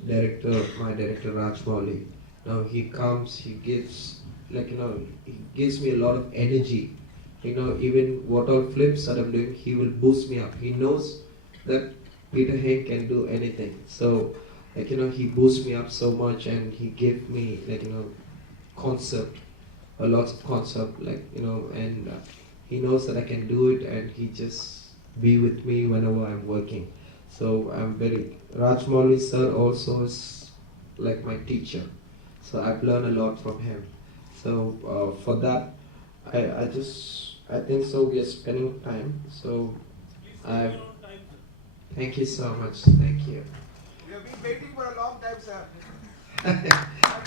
my director Rajmouli. Now he comes, he gives, he gives me a lot of energy. Even what all flips that I'm doing, he will boost me up. He knows that Peter Hein can do anything. So, he boosts me up so much, and he gave me, concept, a lot of concept, and he knows that I can do it, and he just be with me whenever I'm working. So I'm very, Rajmouli sir also is like my teacher. So I've learned a lot from him. So for that, I think so we are spending time. So thank you so much. Thank you. We have been waiting for a long time, sir. I've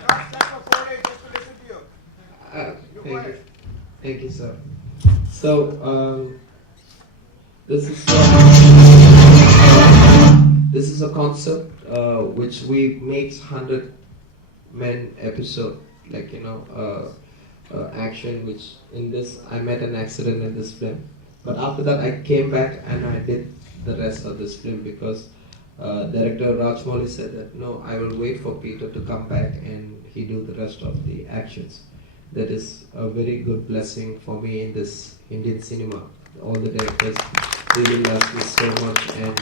not slept for 4 days just to listen to you. Thank you, sir. So this is a concept which we make 100 men episode, action. Which in this I met an accident in this film, but after that I came back and I did the rest of this film because director Rajmouli said that no, I will wait for Peter to come back and he do the rest of the actions. That is a very good blessing for me in this Indian cinema. All the directors really love me so much, and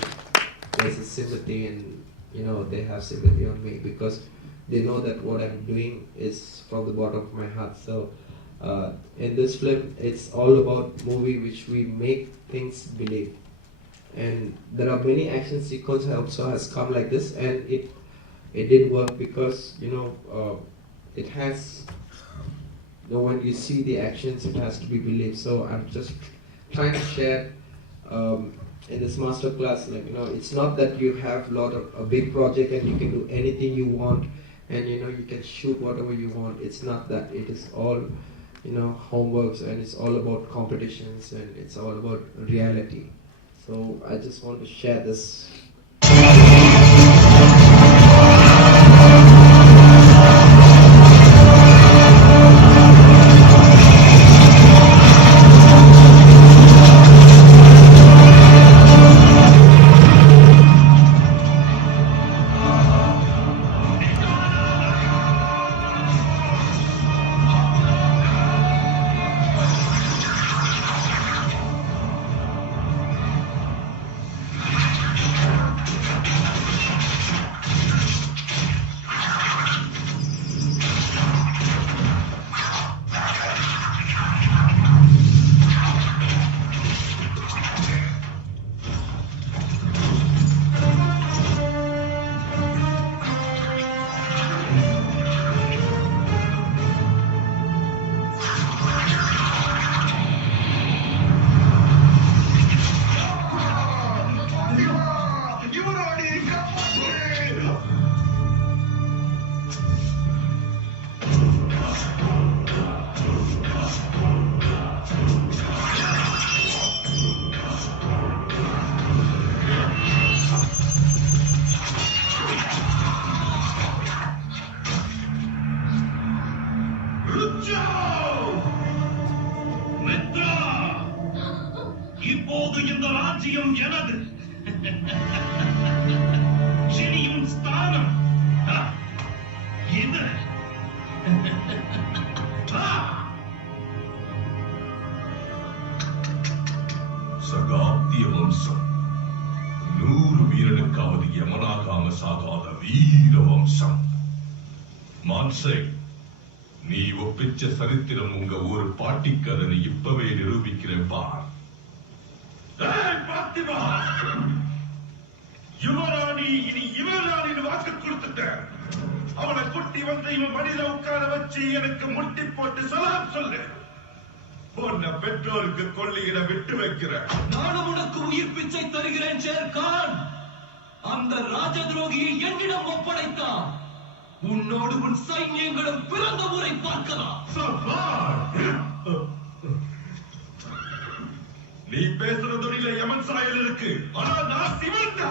there's a sympathy, and they have sympathy on me because they know that what I'm doing is from the bottom of my heart. So in this film, it's all about movie which we make things believe. And there are many action sequences also has come like this, and it didn't work because it has, when you see the actions, it has to be believed. So I'm just trying to share in this masterclass, it's not that you have a big project and you can do anything you want, and you can shoot whatever you want. It's not that. It is all homeworks, and it's all about competitions, and it's all about reality. So I just want to share this. ராஜ்யம் எனது. இனியும் ஸ்தானம் இது. சகாப்திய வம்சம் 100 வீரனுக்காவது யமனாகாம சாகாத வீர வம்சம். மான்சை, நீ ஒப்பிச்ச சரித்திரம் உங்க ஊர் பாட்டிக்கதனை இப்பவே நிரூபிக்கிறேன் பார். பாத்திமா, யுவராணி இனி யுவராணின்னு வாக்கு கொடுத்துட்டேன். அவளை குட்டி வந்து இவன் மடியில உட்கார வச்சு எனக்கு முட்டி போட்டு சலாம் சொல்லு. உன்னை பெற்றோருக்கு கொள்ளையில விட்டு வைக்கிறேன். நானும் உனக்கு உயிர் பிச்சை தருகிறேன் ஷேர்கான். அந்த ராஜ துரோகியை என்னிடம் ஒப்படைத்தான். உன்னோடு உன் சைன்யங்களும் பிறந்த ஊரை பார்க்கலாம். நீ பேசுற தொழில யமன் சாயல் இருக்கு, ஆனா நான் சிவன்டா.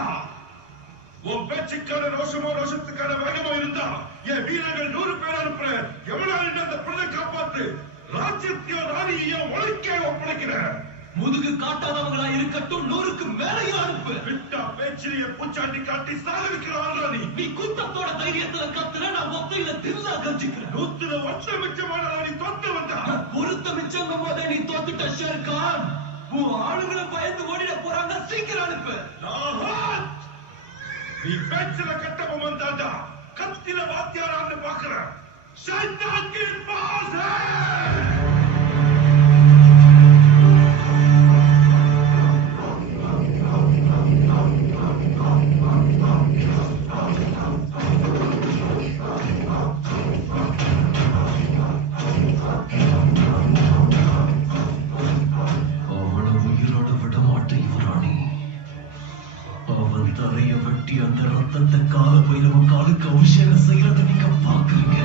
உன் பேச்சுக்கான ரோஷமோ ரோஷத்துக்கான வேகமோ இருந்தா என் வீரர்கள் 100 பேர் அனுப்புற. யமனா என்று அந்த பிள்ளை காப்பாத்து. ராஜ்யத்தையோ ராணியையோ ஒழுக்கே ஒப்படைக்கிறேன். முதுகு காட்டாதவங்களா இருக்கட்டும், 100க்கு மேலையும் அனுப்பு. விட்டா பேச்சிலேயே பூச்சாண்டி காட்டி சாகடிக்கிறான் ராணி. நீ குத்தத்தோட தைரியத்துல கத்துற, நான் ஒத்தையில தில்லா கஞ்சிக்கிறேன். 100 வருஷம் மிச்சமான ராணி தோத்து வந்தா. பொருத்த மிச்சங்கும் போதே நீ தோத்துட்ட ஷேர்கான். உன் ஆளுங்களை பயந்து ஓடிட போறாங்க, சீக்கிரம் அனுப்பு. நீ பேச்சில கட்டபம் வந்தாண்டா, கத்தில வாத்தியாரான்னு பாக்குற. சைத்தான் கி பாஸ் ஹை. தரைய வெட்டி அந்த ரத்தத்தை கால பைரவ காலுக்கு அபிஷேகம் செய்யறத நீங்க பாக்குறீங்க.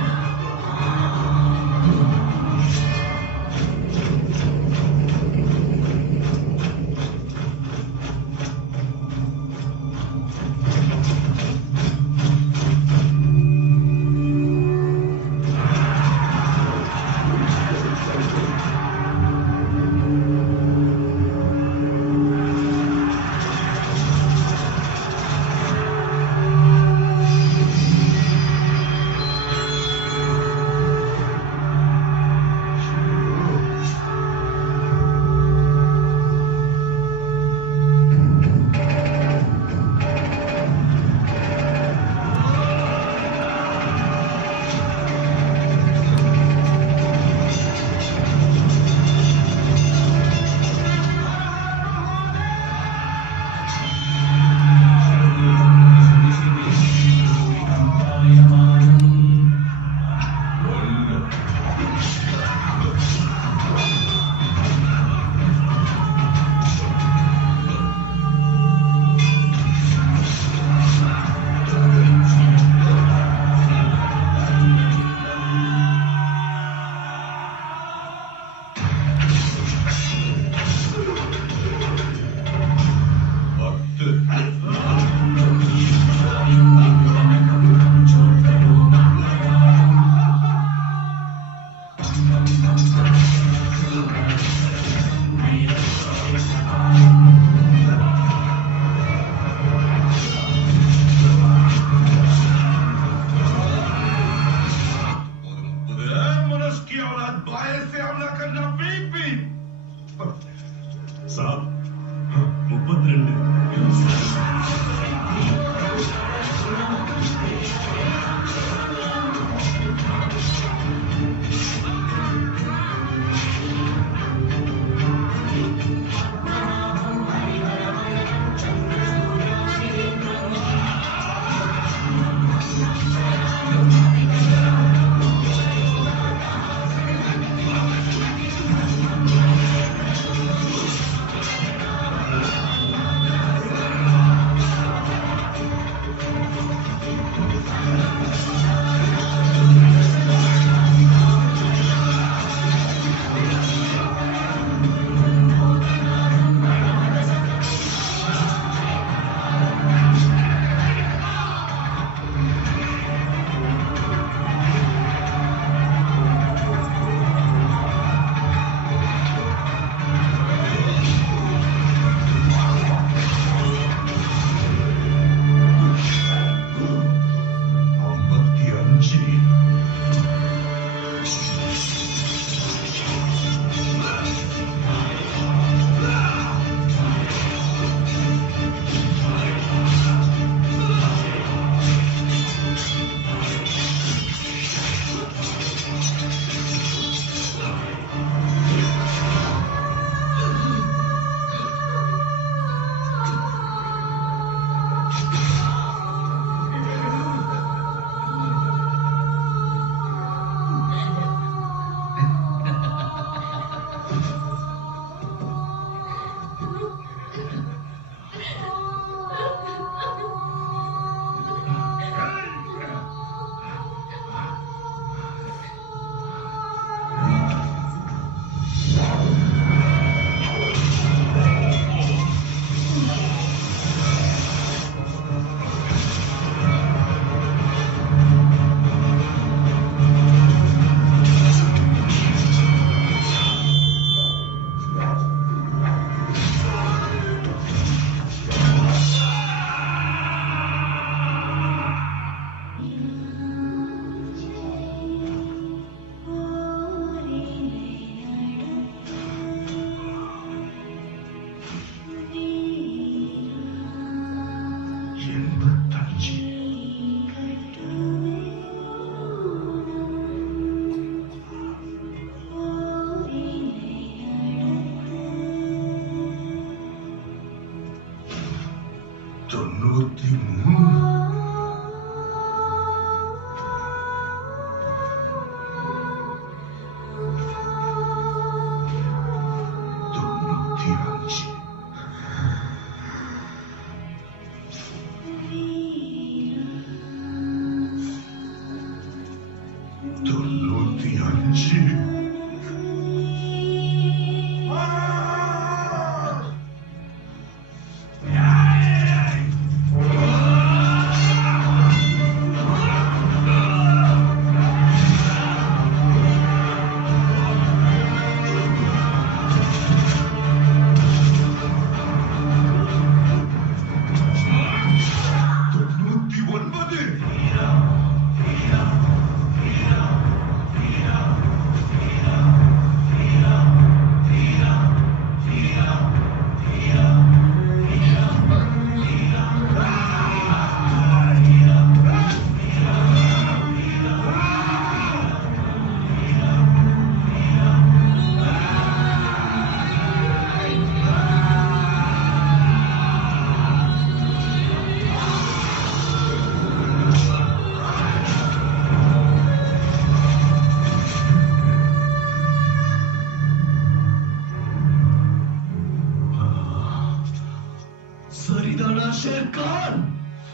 சரிதானா ஷேர்கான்?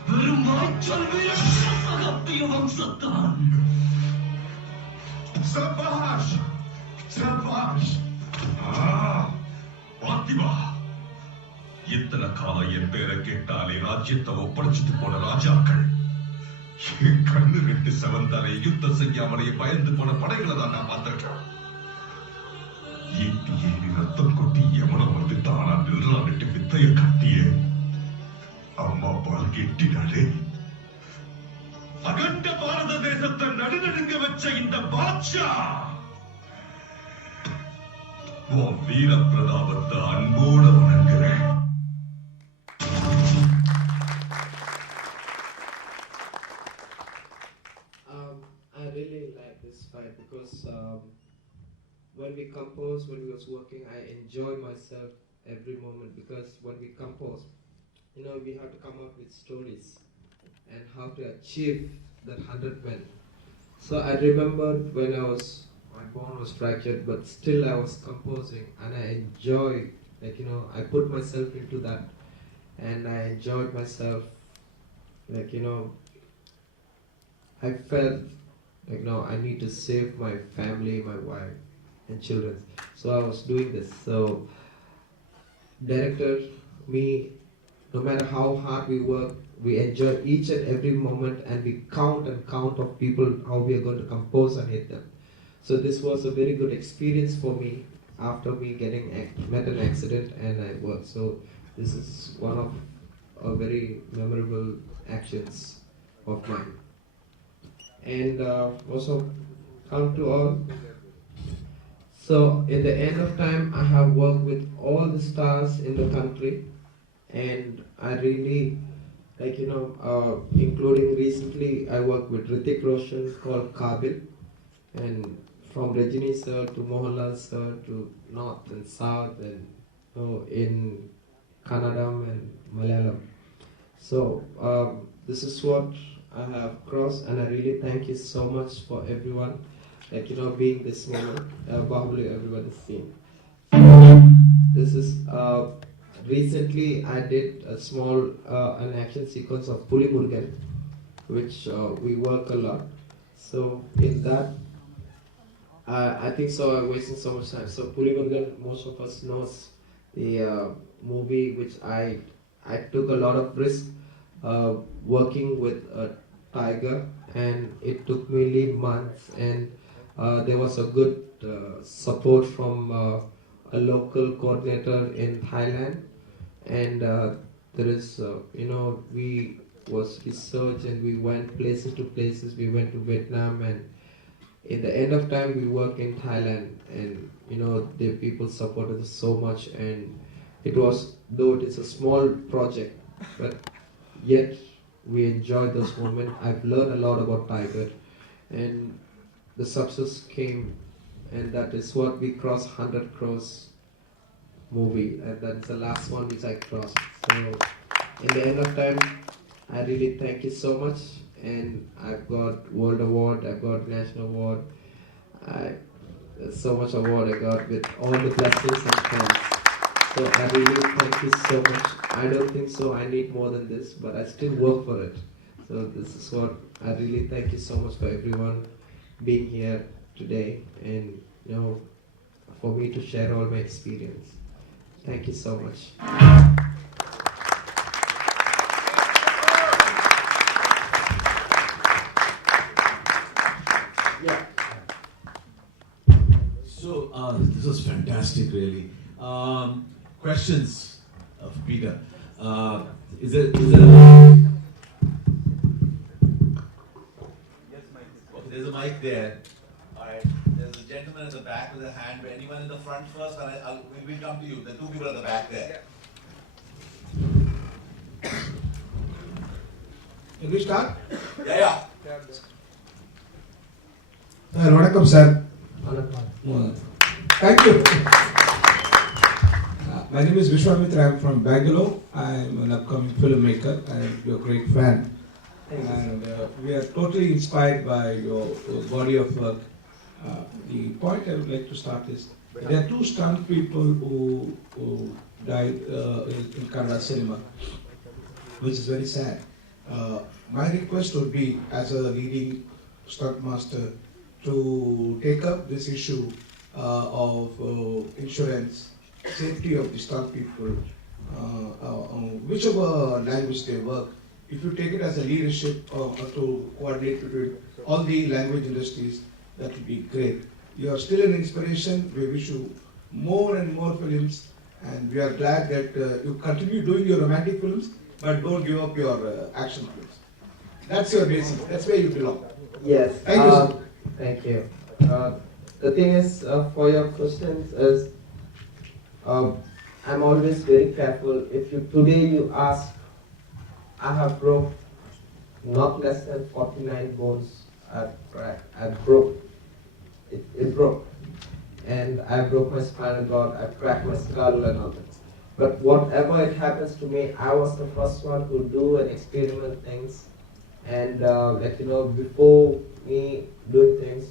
வெறும் வாய்ச்சொல் வீரன் சகத்திய வம்சத்தான். சபாஷ் சபாஷ். பாத்திமா, இத்தனை காலம் என் பேரை கேட்டாலே ராஜ்யத்தை ஒப்படைச்சிட்டு போன ராஜாக்கள் என் கண்ணு ரெண்டு செவந்தாலே யுத்தம் செய்யாமலே பயந்து போன படைகளை தான் நான் பார்த்திருக்கேன். ஈட்டி ஏறி ரத்தம் கொட்டி எவனம் வந்து தானா நில்லான்ட்டு வித்தைய கட்டியே அம்மா பால் கெட்டினாலே. அகண்ட பாரத தேசத்தை நடுநடுங்க வச்ச இந்த பாட்சா உன் வீர பிரதாபத்தை அன்போட வணங்குறேன். I really like this fight because when we compose, when we was working, I enjoy myself every moment because when we compose, you know, we have to come up with stories and how to achieve that 100 men. So I remember when my bone was fractured, but still I was composing and I enjoyed, like, you know, I put myself into that and I enjoyed myself, like, you know, I felt like, no, I need to save my family, my wife and children. So I was doing this. So director, me, no matter how hard we work, we enjoy each and every moment and we count of people how we are going to compose and hit them. So this was a very good experience for me after me getting met an accident and I worked. So this is one of a very memorable actions of mine. And also come to all. So in the end of time, I have worked with all the stars in the country, and I really, like, you know, including recently, I worked with Hrithik Roshan called Kabil, and from Rajini sir to Mohanlal sir to North and South, and you know, in Kannadam and Malayalam. So this is what I have crossed, and I really thank you so much for everyone, like, you know, being this moment. Probably everyone has seen. This is recently I did a small an action sequence of Puli Murugan, which we work a lot. So in that, I think so I'm wasting so much time. So Puli Murugan, most of us knows the movie, which I took a lot of risk working with a tiger, and it took me months, and there was a good support from a local coordinator in Thailand, and there is you know, we was research and we went places to places. We went to Vietnam, and in the end of time we worked in Thailand, and you know, the people supported us so much, and it was, though it is a small project, but yet we enjoyed this moment. I've learned a lot about tiger, and the success came, and that is what we crossed 100 crores movie, and that's the last one which I crossed. So in the end of time, I really thank you so much. And I've got World Award, I've got National Award, there's so much award I got with all the blessings and thanks. So I really thank you so much. I don't think so I need more than this, but I still work for it. So this is what I really thank you so much for everyone being here today, and for me to share all my experience. Thank you so much. Yeah. So this was fantastic, really. Questions of Peter. Is there okay, there's a mic there. All right. There's a gentleman at the back with a hand. Anyone in the front first? And we'll come to you. The two people at the back there. Can we start? Yeah. Sir, welcome, sir. Thank you. My name is Vishwamitra. I'm from Bangalore. I'm an upcoming filmmaker and you're a great fan. And we are totally inspired by your body of work. The point I would like to start is there are two stunt people who died in Kannada cinema, which is very sad. My request would be, as a leading stunt master, to take up this issue of insurance, safety of the stunt people, whichever language they work. If you take it as a leadership to coordinate between all the language industries, that would be great. You are still an inspiration. We wish you more and more films, and we are glad that you continue doing your romantic films, but don't give up your action films. That's your basic. That's where you belong. Yes. Thank you, sir. Thank you. The thing is, for your questions is, I'm always very careful. If today you ask, I have broke not less than 49 bones. I broke. It broke. And I broke my spinal cord, I cracked my skull and all that. But whatever it happens to me, I was the first one who do and experiment things. And before me doing things,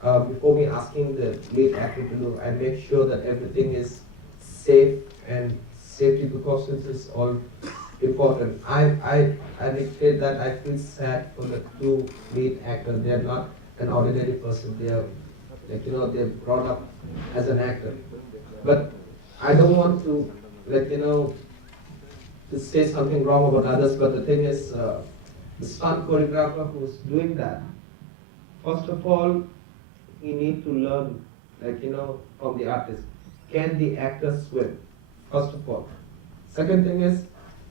before me asking the lead actor to do, I make sure that everything is safe, and safety precautions is all important. I declare that I feel sad for the two lead actors. They are not an ordinary person. They are they're brought up as an actor. But I don't want to to say something wrong about others, but the thing is, the stunt choreographer who's doing that, first of all, he needs to learn, from the artist. Can the actor swim? First of all. Second thing is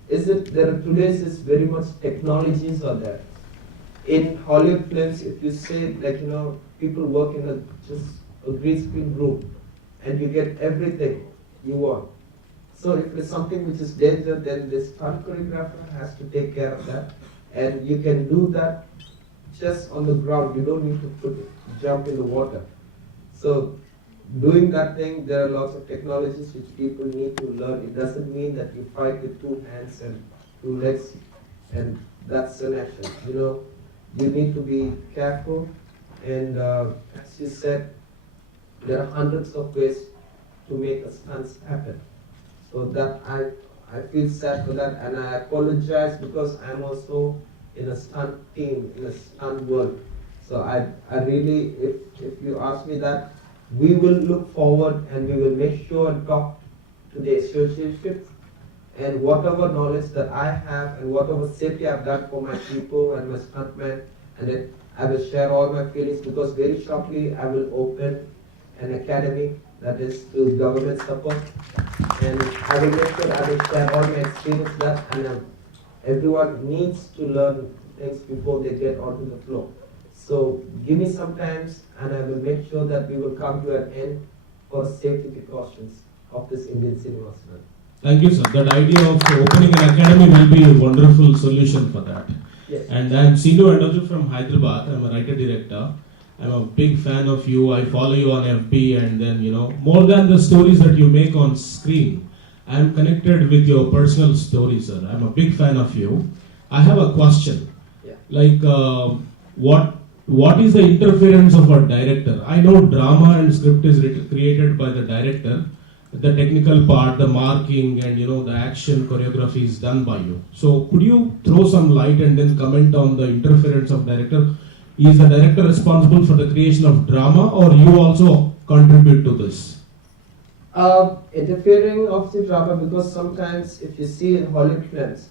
today's is very much technologies are there. In Hollywood films, if you say people work in just a green screen room, and you get everything you want. So if it's something which is danger, then the stunt choreographer has to take care of that. And you can do that just on the ground. You don't need to jump in the water. So doing that thing, there are lots of technologies which people need to learn. It doesn't mean that you fight with two hands and two legs, and that's an action. You need to be careful. And as you said, there are hundreds of ways to make a stunt happen. So that I feel sad for that, and I apologize because I'm also in a stunt team, in a stunt world. So I really, if you ask me that, we will look forward and we will make sure and talk to the association, and whatever knowledge that I have and whatever safety I've done for my people and my stuntmen, and then I will share all my feelings, because very shortly I will open an academy that is to government support, and I will make sure I will share all my experience there, and everyone needs to learn things before they get onto the floor. So give me some time, and I will make sure that we will come to an end for safety precautions of this Indian cinema. Thank you, sir. That idea of opening an academy will be a wonderful solution for that. Yes. And I'm Sindhu Andaju from Hyderabad. I'm a writer-director. I'm a big fan of you. I follow you on FB, and then, more than the stories that you make on screen, I am connected with your personal story, sir. I'm a big fan of you. I have a question. Yeah. Like, what is the interference of a director? I know drama and script is created by the director. The technical part, the marking, and the action choreography is done by you. So could you throw some light and then comment on the interference of director? Is the director responsible for the creation of drama, or you also contribute to this? Interfering of the drama, because sometimes if you see in Hollywood films,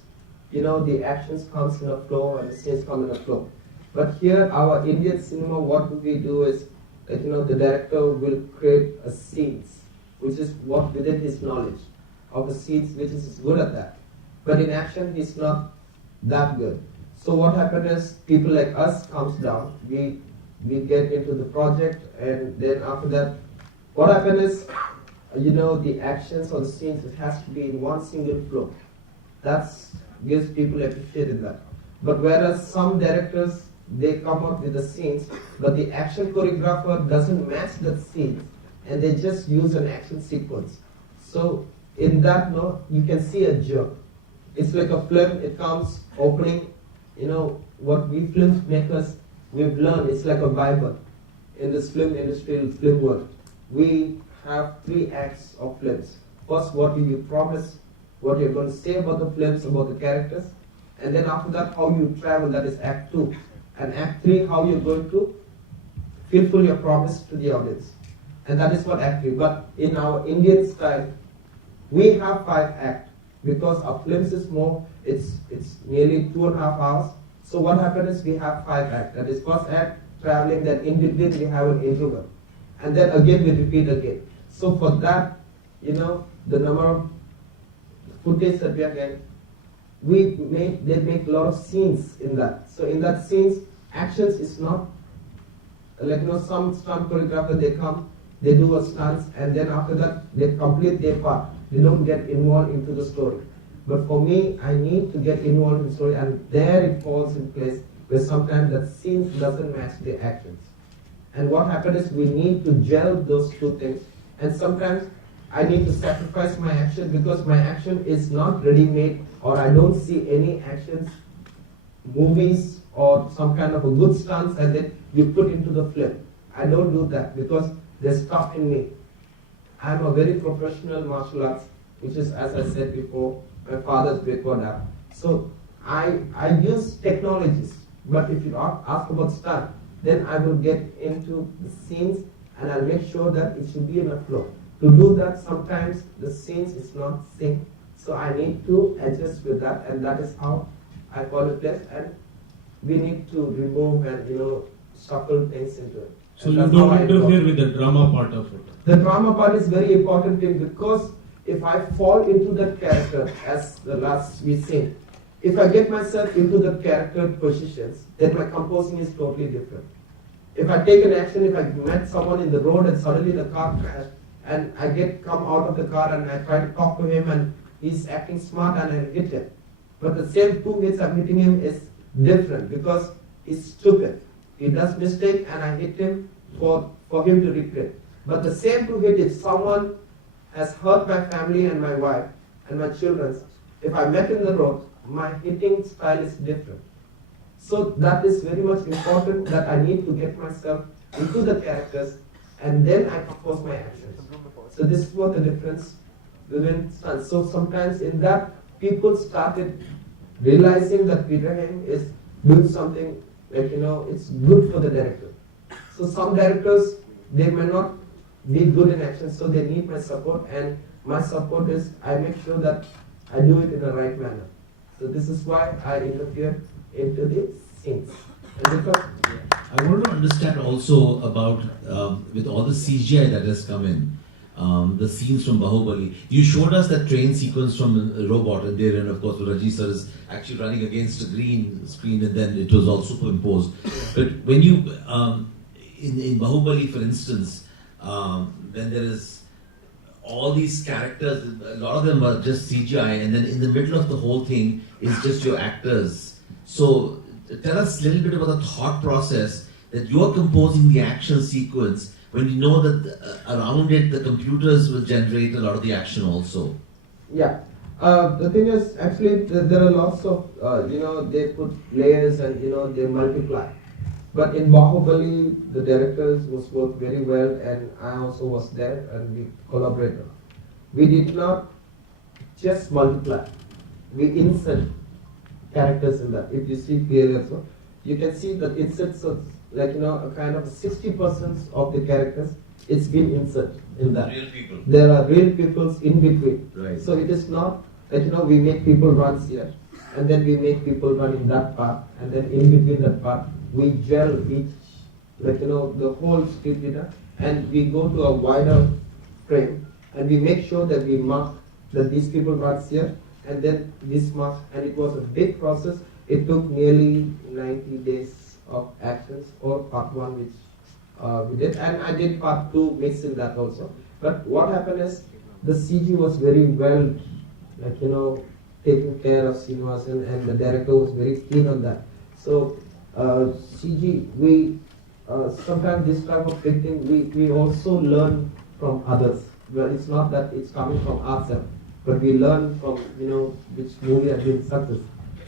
the actions comes in a flow and the scenes come in a flow. But here, our Indian cinema, what we do is, the director will create a scenes, which is what within his knowledge of the scenes, which is good at that. But in action, he's not that good. So what happens is, people like us comes down, we get into the project, and then after that, what happens is, the actions or the scenes, it has to be in one single flow. That gives people appreciate in that. But whereas some directors, they come up with the scenes, but the action choreographer doesn't match the scenes, and they just use an action sequence. So in that, you can see a jerk. It's like a film, it comes opening, what we filmmakers, we've learned, it's like a Bible in this film industry, film world. We have 3 acts of films. First, what do you promise, what you're going to say about the films, about the characters, and then after that, how you travel, that is Act 2. And Act 3, how you're going to fulfill your promise to the audience. And that is what Act 3. But in our Indian style, we have 5 acts, because our films is more, it's nearly 2.5 hours. So what happens is we have 5 acts. That is first act, traveling, then in between we have an interval. And then again we repeat again. So for that, the number of footage that we are getting, they make a lot of scenes in that. So in that scenes, actions is not, like some stunt choreographer, they come, they do a stunts, and then after that, they complete their part. They don't get involved into the story. But for me, I need to get involved in the story, and there it falls in place, where sometimes that scene doesn't match the actions. And what happens is we need to gel those 2 things. And sometimes I need to sacrifice my action, because my action is not ready-made, or I don't see any actions, movies, or some kind of a good stunts, and then you put into the film. I don't do that, because there's stuff in me. I'm a very professional martial arts, which is, as I said before, my father's background. So I use technologies, but if you ask about stunt, then I will get into the scenes, and I'll make sure that it should be in a flow. To do that, sometimes the scenes is not synced, so I need to adjust with that, and that is how I call it place, and we need to remove and shuffle things into it. So you don't interfere with the drama part of it? The drama part is very important thing, because if I fall into that character, as the last we seen, if I get myself into the character positions, then my composing is totally different. If I take an action, if I met someone in the road and suddenly the car crashed, and I come out of the car and I try to talk to him, and he's acting smart and I hit him. But the same 2 hits I'm hitting him is different, because he's stupid. He does mistake and I hit him for him to regret. But the same 2 hits, if someone has hurt my family and my wife and my children, if I met in the road, my hitting style is different. So that is very much important, that I need to get myself into the characters, and then I compose my actions. So this is what the difference within stunts. So sometimes in that, people started realizing that Peter Hein is doing something like, it's good for the director. So some directors, they may not be good in action, so they need my support, and my support is, I make sure that I do it in the right manner. So this is why I interfere into the scenes. I want to understand also about, with all the CGI that has come in, the scenes from Bahubali. You showed us that train sequence from a robot, and there, and of course, Raji sir is actually running against a green screen, and then it was all superimposed. But when you, in Bahubali, for instance, when there is all these characters, a lot of them are just CGI, and then in the middle of the whole thing is just your actors. So tell us a little bit about the thought process that you're composing the action sequence when you know that around it the computers will generate a lot of the action also. Yeah. The thing is, actually, there are lots of, they put layers and, they multiply. But in Bahubali, the directors was worked very well, and I also was there, and we collaborated. We did not just multiply. We insert characters in that. If you see clearly also, you can see that it sets like, a kind of 60% of the characters, it's been inserted in that. Real people. There are real peoples in between. Right. So it is not that, we make people run here, and then we make people run in that part, and then in between that part, we gel each, like, the whole script, and we go to a wider frame, and we make sure that we mark that these people run here, and then this mark, and it was a big process. It took nearly 90 days of actions, or part 1 which we did, and I did part 2 mixed in that also. But what happened is, the CG was very well, like, taking care of Srinivasan, and the director was very keen on that. So, CG, we, sometimes this type of big thing, we also learn from others. Well, it's not that it's coming from ourselves, but we learn from, which movie has been success.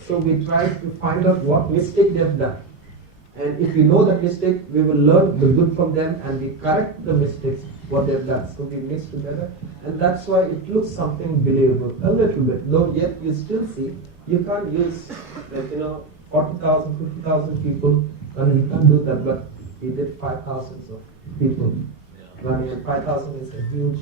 So we try to find out what mistake they've done. And if we know that mistake, we will learn the good from them, and we correct the mistakes, what they've done. So we mix together, and that's why it looks something believable, a little bit. Though yet you still see, you can't use, like, 40,000, 50,000 people, and you can't do that, but we did 5,000 of people running, and 5,000 is a huge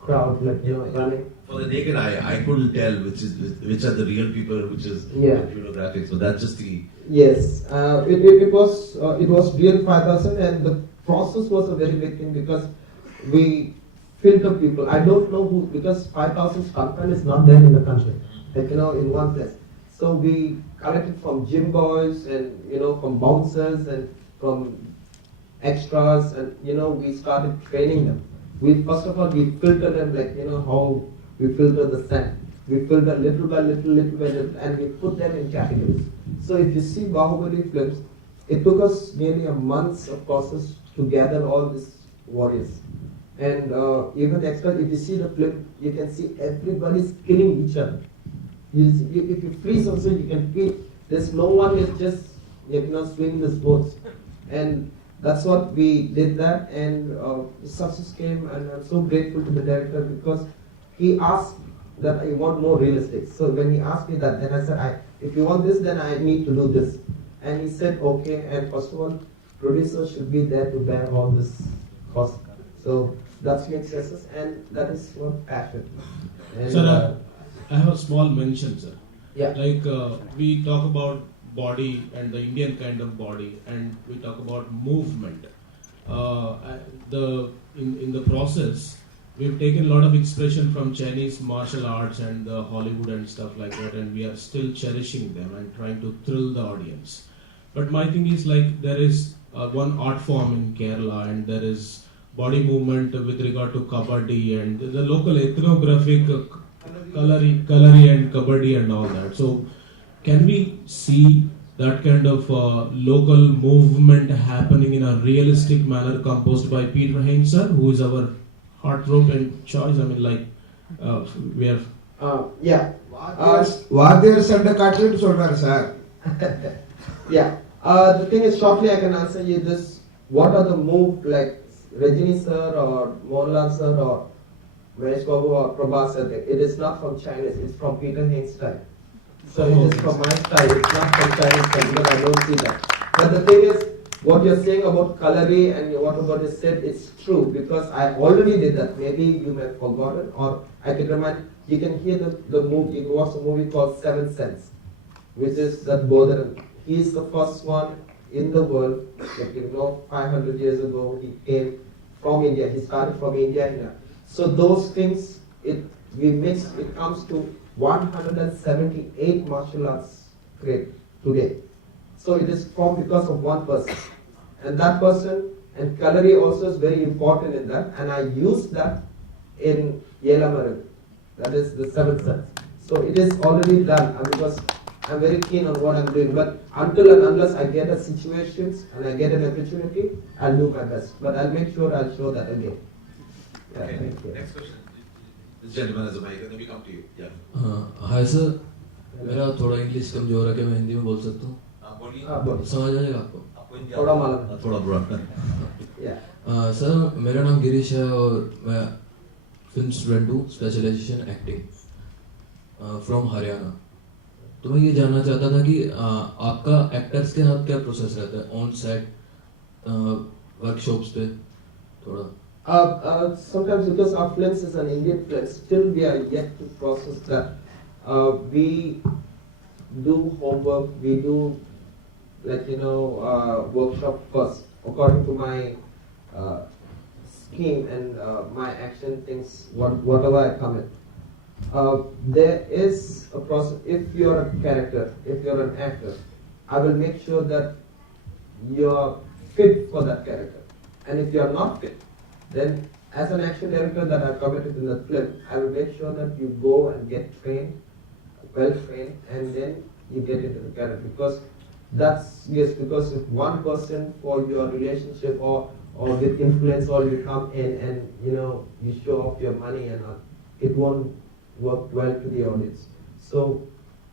crowd, like, running. For the naked eye, I couldn't tell which are the real people, which is computer graphics. So that's just the... Yes, it was real 5,000, and the process was a very big thing, because we filter people. I don't know who, because 5,000 stuntmen is not there in the country, like, in one place. So we collected from gym boys, and, from bouncers, and from extras, and, we started training them. First of all, we filter them, like, how we filter the sand. We filter little by little, and we put them in categories. So if you see Bahubali films, it took us nearly a month of process to gather all these warriors. And even the extra, if you see the film, you can see everybody's killing each other. If you freeze also, you can feel there's no one is just, swinging the sports. And that's what we did that, and success came, and I'm so grateful to the director, because he asked that I want more realistic. So when he asked me that, then I said, if you want this, then I need to do this. And he said, okay, and first of all, producers should be there to bear all this cost. So that's makes success, and that is what passion. And, sir, I have a small mention, sir. Yeah. Like, we talk about body and the Indian kind of body, and we talk about movement. In the process, we've taken a lot of expression from Chinese martial arts and the Hollywood and stuff like that, and we are still cherishing them and trying to thrill the audience. But my thing is, like, there is one art form in Kerala, and there is body movement with regard to kabaddi and the local ethnographic kalari and kabaddi and all that. So can we see that kind of local movement happening in a realistic manner, composed by Peter Hein, sir, who is our heartthrob and choice? I mean, like, we have... yeah. வாத்தியார் சண்டை காட்டுன்னு சொல்றாரு sir. Yeah. The thing is, shortly I can answer you this. What are the moves, like Rajini sir or Mohanlal sir or Mahesh Babu or Prabhas sir? It is not from Chinese, it's from Peter Hain's style. So it is from my style, it's not from Chinese style, because I don't see that. But the thing is, what you're saying about Kalari and what about you said, it's true, because I already did that. Maybe you may have forgotten, or I can remind, you can hear the movie, it was a movie called Seven Sense, which is that Bodharan. He is the first one in the world, like, 500 years ago, he came from India, he started from India. So those things, it comes to 178 martial arts created today. So it is formed because of one person. And that person, and Kalari also is very important in that, and I use that in Yelamaran, that is the seventh sense. So it is already done, because I'm very keen on what I'm doing, but until and unless I get a situations and I get an opportunity, I'll do my best. But I'll make sure I'll show that again. Yeah, Okay. thank you. Next question. This gentleman has a mic, and then we come to you. Yeah. Hi sir, मेरा थोड़ा English कमजोर है, क्या मैं हिंदी में बोल सकता हूँ? समझ आ जाएगा आपको? थोड़ा मालूम, थोड़ा बुरा। सर मेरा नाम गिरीश है और मैं फिल्म स्टूडेंट हूँ, स्पेशलाइजेशन एक्टिंग फ्रॉम हरियाणा। तो मैं ये जानना चाहता था कि आपका एक्टर्स के साथ क्या प्रोसेस रहता है ऑन सेट, वर्कशॉप्स पे थोड़ा? Sometimes because our films is an Indian film, still we are yet to process that. We do homework, we do workshop first according to my scheme and my action things, whatever I come in. There is a process. If you're a character, if you're an actor, I will make sure that you're fit for that character. And if you're not fit, then as an action director that I've committed in the film, I will make sure that you go and get trained, well trained, and then you get into the character. Because because if one person for your relationship or with influence or you come in and you show off your money and all, it won't work well to the audience. So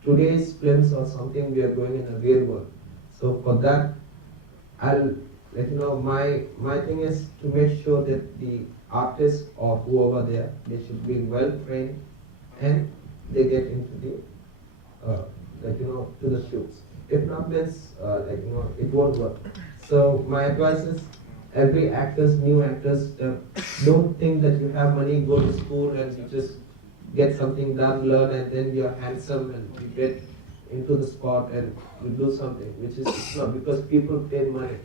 today's films are something we are going in the real world. So for that, I'll my thing is to make sure that the artist or whoever they should be well trained and they get into the to the shoots. If not, then it won't work. So my advice is new actors, don't think that you have money, go to school and you just get something done, learn, and then you're handsome and you get into the spot and you do something, which is not, because people pay money.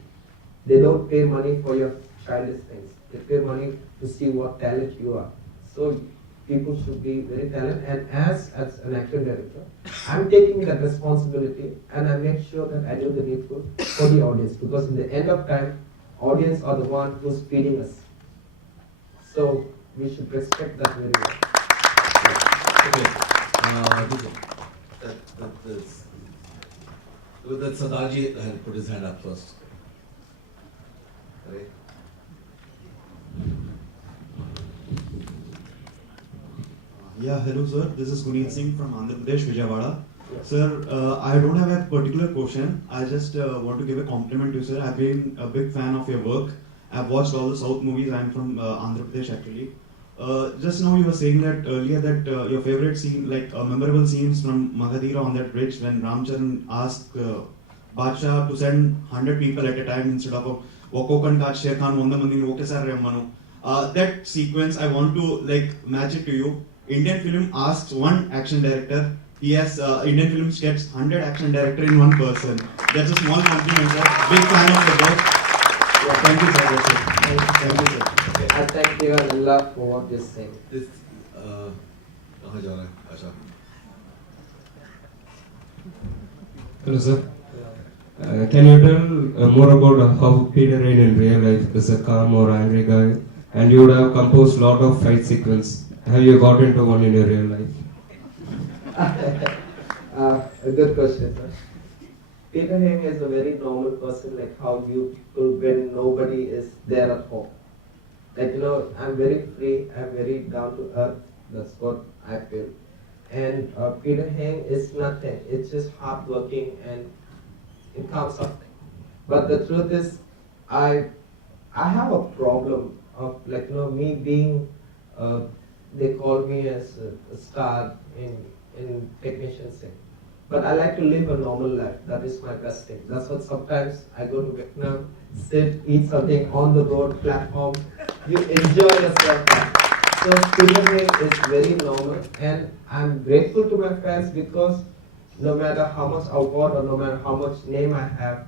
They don't pay money for your childish things. They pay money to see what talent you are. So people should be very talented, and as an action director, I'm taking that responsibility and I make sure that I do the needful for the audience, because in the end of time, audience are the one who's feeding us. So we should respect that very well. That Sardarji had put his hand up first. Right. Yeah, hello sir. This is Guneet Singh from Andhra Pradesh, Vijayawada. Sir, I don't have a particular question. I just want to give a compliment to you, sir. I've been a big fan of your work. I've watched all the South movies. I'm from Andhra Pradesh actually. Just now you were saying that earlier that your favorite scene, like memorable scenes from Magadhira on that bridge when Ramcharan asked Badshah to send 100 people at a time instead of Wakokan Kaj Sher Khan Wanda Mandi Okesar Rammanu. That sequence, I want to match it to you. Indian film asks one action director. He has Indian film gets 100 action director in one person. That's a small compliment, sir. Big fan of the work. Yeah, thank you, sir. Thank you, sir. I thank you and Allah for what you're saying. Hello, sir. Can you tell more about how Peter Hein in real life is a calm or angry guy? And you would have composed a lot of fight sequence. Have you got into one in your real life? A good question, sir. Peter Hein is a very normal person, like how you people when nobody is there at home. I'm very free, I'm very down to earth. That's what I feel. And Peter Hein is nothing. It's just hardworking and it counts something. But the truth is, I have a problem of me being. They call me as a star in technician thing. But I like to live a normal life. That is my best thing. That's what sometimes I go to Vietnam, sit, eat something on the road, platform. You enjoy yourself. So Peter Hein is very normal, and I'm grateful to my fans because no matter how much award or no matter how much name I have,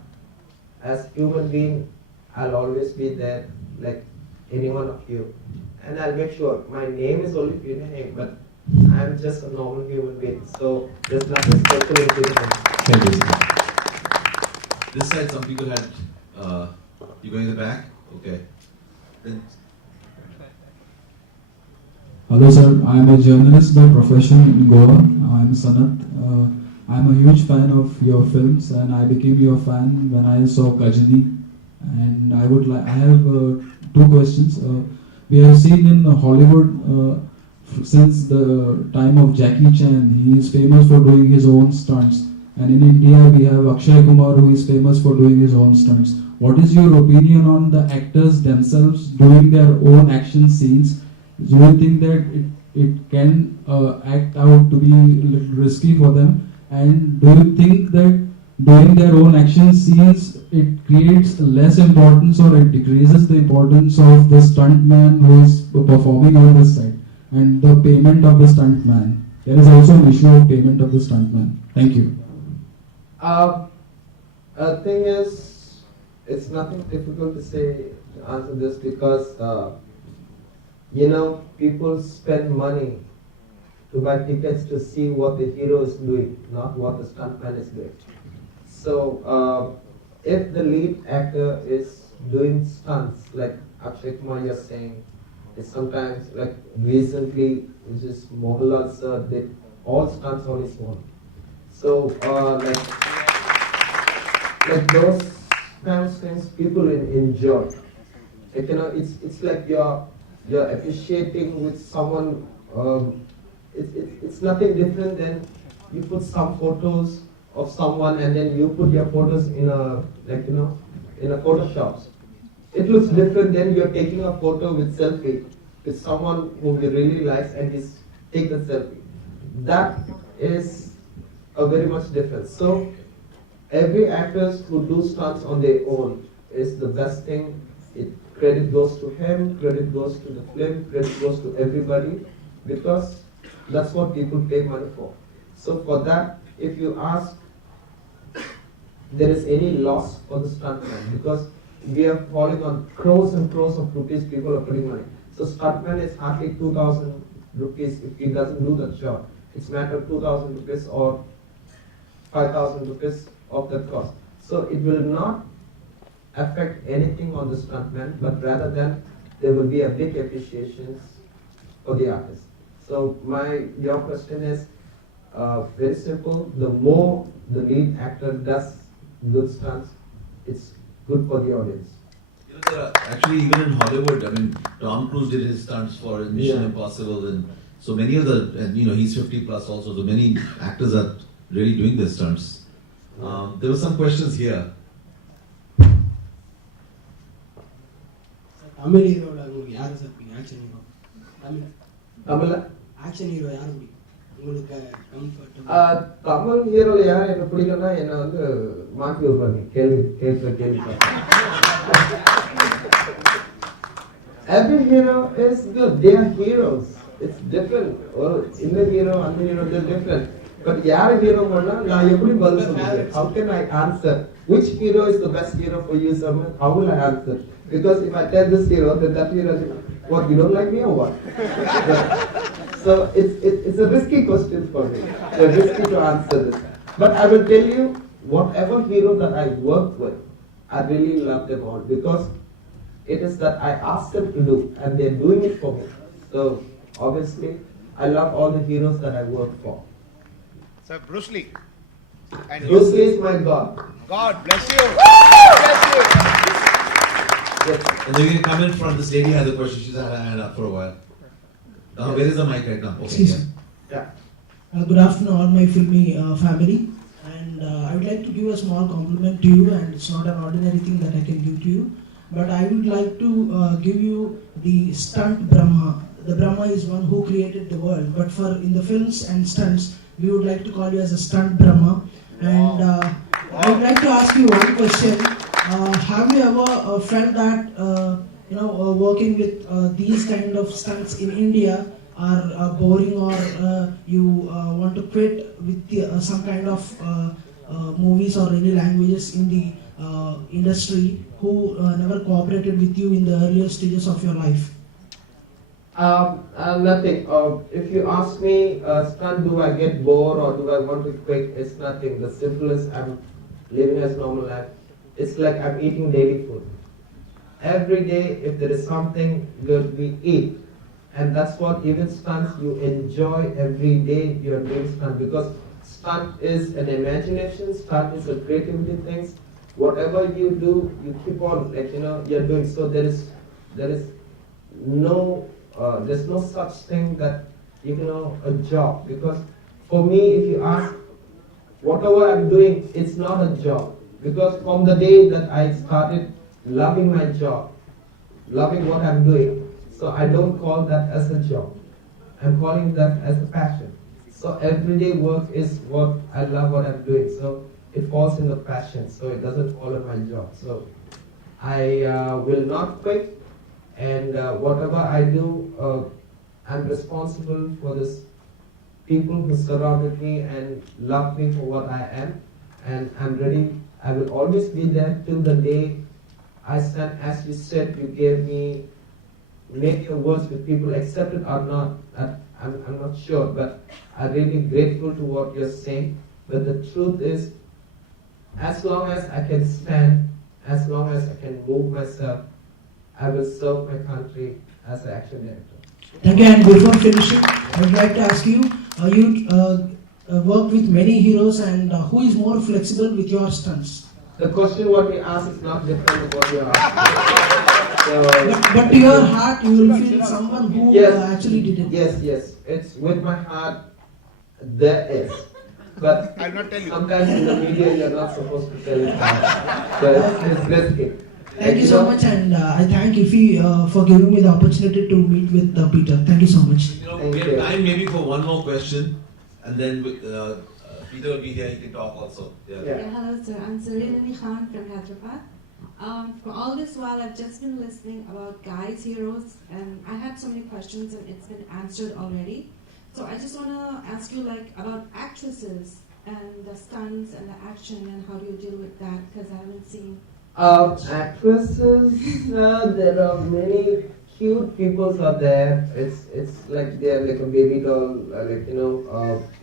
as human being, I'll always be there like any one of you. And I'll make sure my name is only Peter Hein, but I'm just a normal human being. So there's nothing special in Peter Hein. Thank you, sir. This side, some people had. You going in the back? Okay. Then. Hello, sir. I'm a journalist by profession in Goa. I'm Sanat. I'm a huge fan of your films, and I became your fan when I saw Kajani. And I have two questions. We have seen in Hollywood since the time of Jackie Chan. He is famous for doing his own stunts. And in India, we have Akshay Kumar, who is famous for doing his own stunts. What is your opinion on the actors themselves doing their own action scenes? Do you think that it can act out to be risky for them? And do you think that doing their own action scenes, it creates less importance or it decreases the importance of the stuntman who is performing on this side and the payment of the stuntman? There is also an issue of payment of the stuntman. Thank you. Thing is, it's nothing difficult to say to answer this because people spend money to buy tickets to see what the hero is doing, not what the stuntman is doing. So, if the lead actor is doing stunts, like Akshay Kumar you're saying, it's sometimes like recently, which is Mohanlal sir did all stunts on his own. So, like those kind of things people enjoy. Like, it's like you're appreciating with someone. It's nothing different than you put some photos of someone and then you put your photos in a Photoshop. It looks different than you're taking a photo with selfie with someone whom you really like and just take the selfie. That is a very much difference. So every actors who do stunts on their own is the best thing. Credit goes to him, credit goes to the film, credit goes to everybody because that's what people pay money for. So for that, if you ask, there is any loss for the stuntman because we are falling on crores and crores of rupees people are putting money. So stuntman is hardly 2,000 rupees if he doesn't do the job. It's matter of 2,000 rupees or 5,000 rupees of that cost. So it will not affect anything on the stuntman, but rather than there will be a big appreciation for the artist. So your question is very simple. The more the lead actor does good stunts, it's good for the audience. Actually, even in Hollywood, I mean, Tom Cruise did his stunts for Mission Impossible, and so many of the, he's 50 plus also, so many actors are really doing their stunts. There were some questions here. Tamil hero உங்களுக்கு யாரு sir பிடிக்கும் action hero தமிழ்ல action hero யாரு பிடிக்கும் உங்களுக்கு comfort Tamil ஹீரோல யார் எனக்கு பிடிக்கும்னா என்ன வந்து மாற்றி விடுறாங்க கேள்வி Every hero is good. They are heroes. It's different. Or Indian hero, Indian hero, they're different. But யார் ஹீரோ பண்ணா நான் எப்படி பதில் சொல்றது? How can I answer? Which hero is the best hero for you, sir? How will I answer? Because if I tell this hero, then that hero, what, you don't like me or what? So it's a risky question for me. It's risky to answer this. But I will tell you, whatever hero that I worked with, I really love them all because it is that I asked them to do and they're doing it for me. So obviously, I love all the heroes that I work for. Sir, Bruce Lee. And Bruce Lee is my God. God bless you. Bless you. Yes. And then we can come in front. This lady has a question. She's had her hand up for a while. Now, where is the mic right now? Okay. Excuse me. Yeah. Good afternoon, all my filmy family. And I would like to give a small compliment to you, and it's not an ordinary thing that I can give to you. But I would like to give you the stunt Brahma. The Brahma is one who created the world. But for in the films and stunts, we would like to call you as a stunt Brahma. And I would like to ask you one question. Have you ever felt that working with these kind of stunts in India are boring, or you want to quit with some kind of movies or any languages in the industry who never cooperated with you in the earlier stages of your life? Nothing. If you ask me, stunt, do I get bored or do I want to quit? It's nothing. The simplest, I'm living as normal life. It's like I'm eating daily food. Every day, if there is something good, we eat. And that's what even stunts, you enjoy every day you're doing stunt because stunt is an imagination, stunt is a creativity thing. Whatever you do, you keep on, you're doing. So there's no such thing that a job. Because for me, if you ask, whatever I'm doing, it's not a job. Because from the day that I started loving my job, loving what I'm doing, so I don't call that as a job. I'm calling that as a passion. So everyday work is what I love what I'm doing. So it falls in the passion. So it doesn't fall in my job. So I will not quit. And whatever I do, I'm responsible for this people who surrounded me and love me for what I am. And I'm ready. I will always be there till the day I stand. As you said, you gave me, make your words with people, accept it or not. I'm not sure, but I'm really grateful to what you're saying. But the truth is, as long as I can stand, as long as I can move myself, I will serve my country as an action director. Thank you. And before finishing, I would like to ask you, you worked with many heroes, and who is more flexible with your stunts? The question what we ask is not different from what you ask. But to your heart, you will feel someone who actually did it. Yes. It's with my heart, there is. But I'll not tell you. Sometimes in the media, you're not supposed to tell it. So it's risky. Thank you so much, and I thank Ifi for giving me the opportunity to meet with Peter. Thank you so much. We have time maybe for one more question, and then Peter will be here. He can talk also. Hello, sir. I'm Sarinani Khan from Hyderabad. For all this while, I've just been listening about guys, heroes, and I had so many questions, and it's been answered already. So I just want to ask you, about actresses and the stunts and the action, and how do you deal with that? Because I haven't seen. Actresses, there are many cute people out there. It's like they're like a baby doll,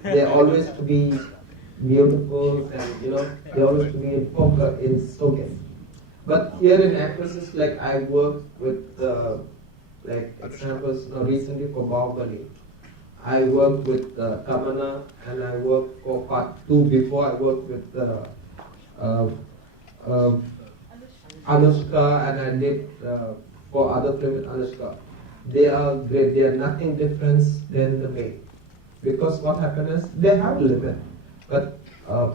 they're always to be beautiful, and they're always to be in focus, in focus. But here in actresses, like I worked with, examples, recently for Bahubali. I worked with Tamana, and I worked for part 2 before. I worked with Anushka, and I did for other films with Anushka. They are great. They are nothing different than the main. Because what happened is, they have a limit. But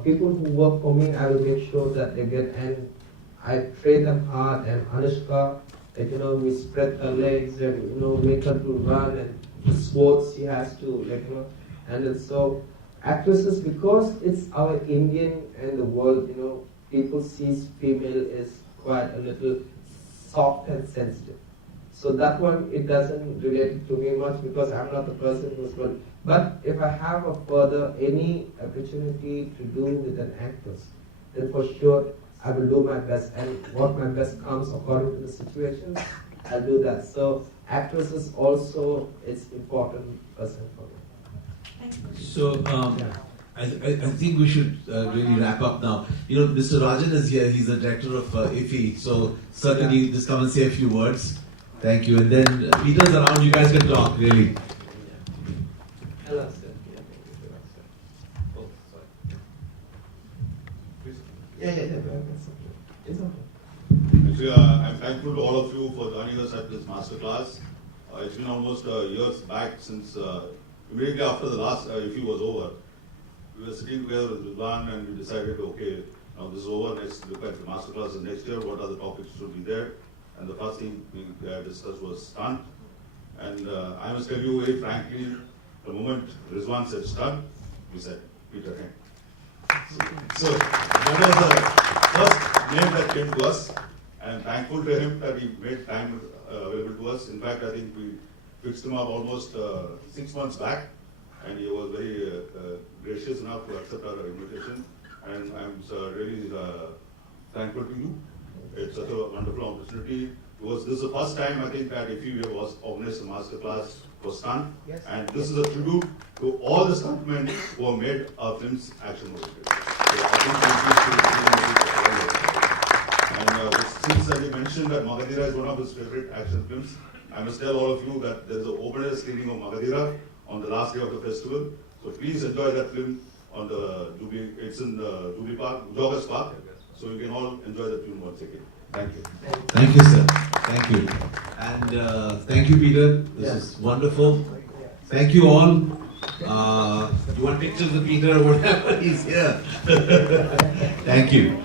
people who work for me, I will make sure that they get, and I train them hard. And Anushka, we spread her legs and make her to run, and the sports she has to handle. So actresses, because it's our Indian and the world, people see female is quite a little soft and sensitive. So that one, it doesn't relate to me much, because I'm not the person who's going. But if I have any opportunity to do with an actress, then for sure I will do my best. And what my best comes according to the situation, I'll do that. So actresses also, it's important person for me. So I think we should really wrap up now. Mr. Rajan is here. He's the director of IFI. So certainly just come and say a few words. Thank you. And then Peter's around. You guys can talk, really. Hello, sir. Oh, sorry. It's okay. Actually, I'm thankful to all of you for joining us at this masterclass. It's been almost years back since immediately after the last IFI was over. We were sitting together with Ridwan, and we decided, okay, now this is over, let's look at the masterclasses next year, what are the topics should be there. And the first thing we discussed was stunt. And I must tell you very frankly, the moment Rizwan said stunt, we said Peter Hein. So that was the first name that came to us. I'm thankful to him that he made time available to us. In fact, I think we fixed him up almost 6 months back, and he was very gracious enough to accept our invitation. And I'm really thankful to you. It's such a wonderful opportunity. This is the first time, I think, that IFI was organized a masterclass for stunt. Yes. And this is a tribute to all the stuntmen who have made our films action-oriented. So I think and since he mentioned that Magadira is one of his favorite action films, I must tell all of you that there is an open-air screening of Magadira on the last day of the festival. So please enjoy that film on the Jubilee. It's in the Jubilee Park, Joggers Park. So you can all enjoy the film once again. Thank you. Thank you, sir. Thank you. And thank you, Peter. This is wonderful. Thank you all. You want pictures of Peter or whatever? He's here. Thank you.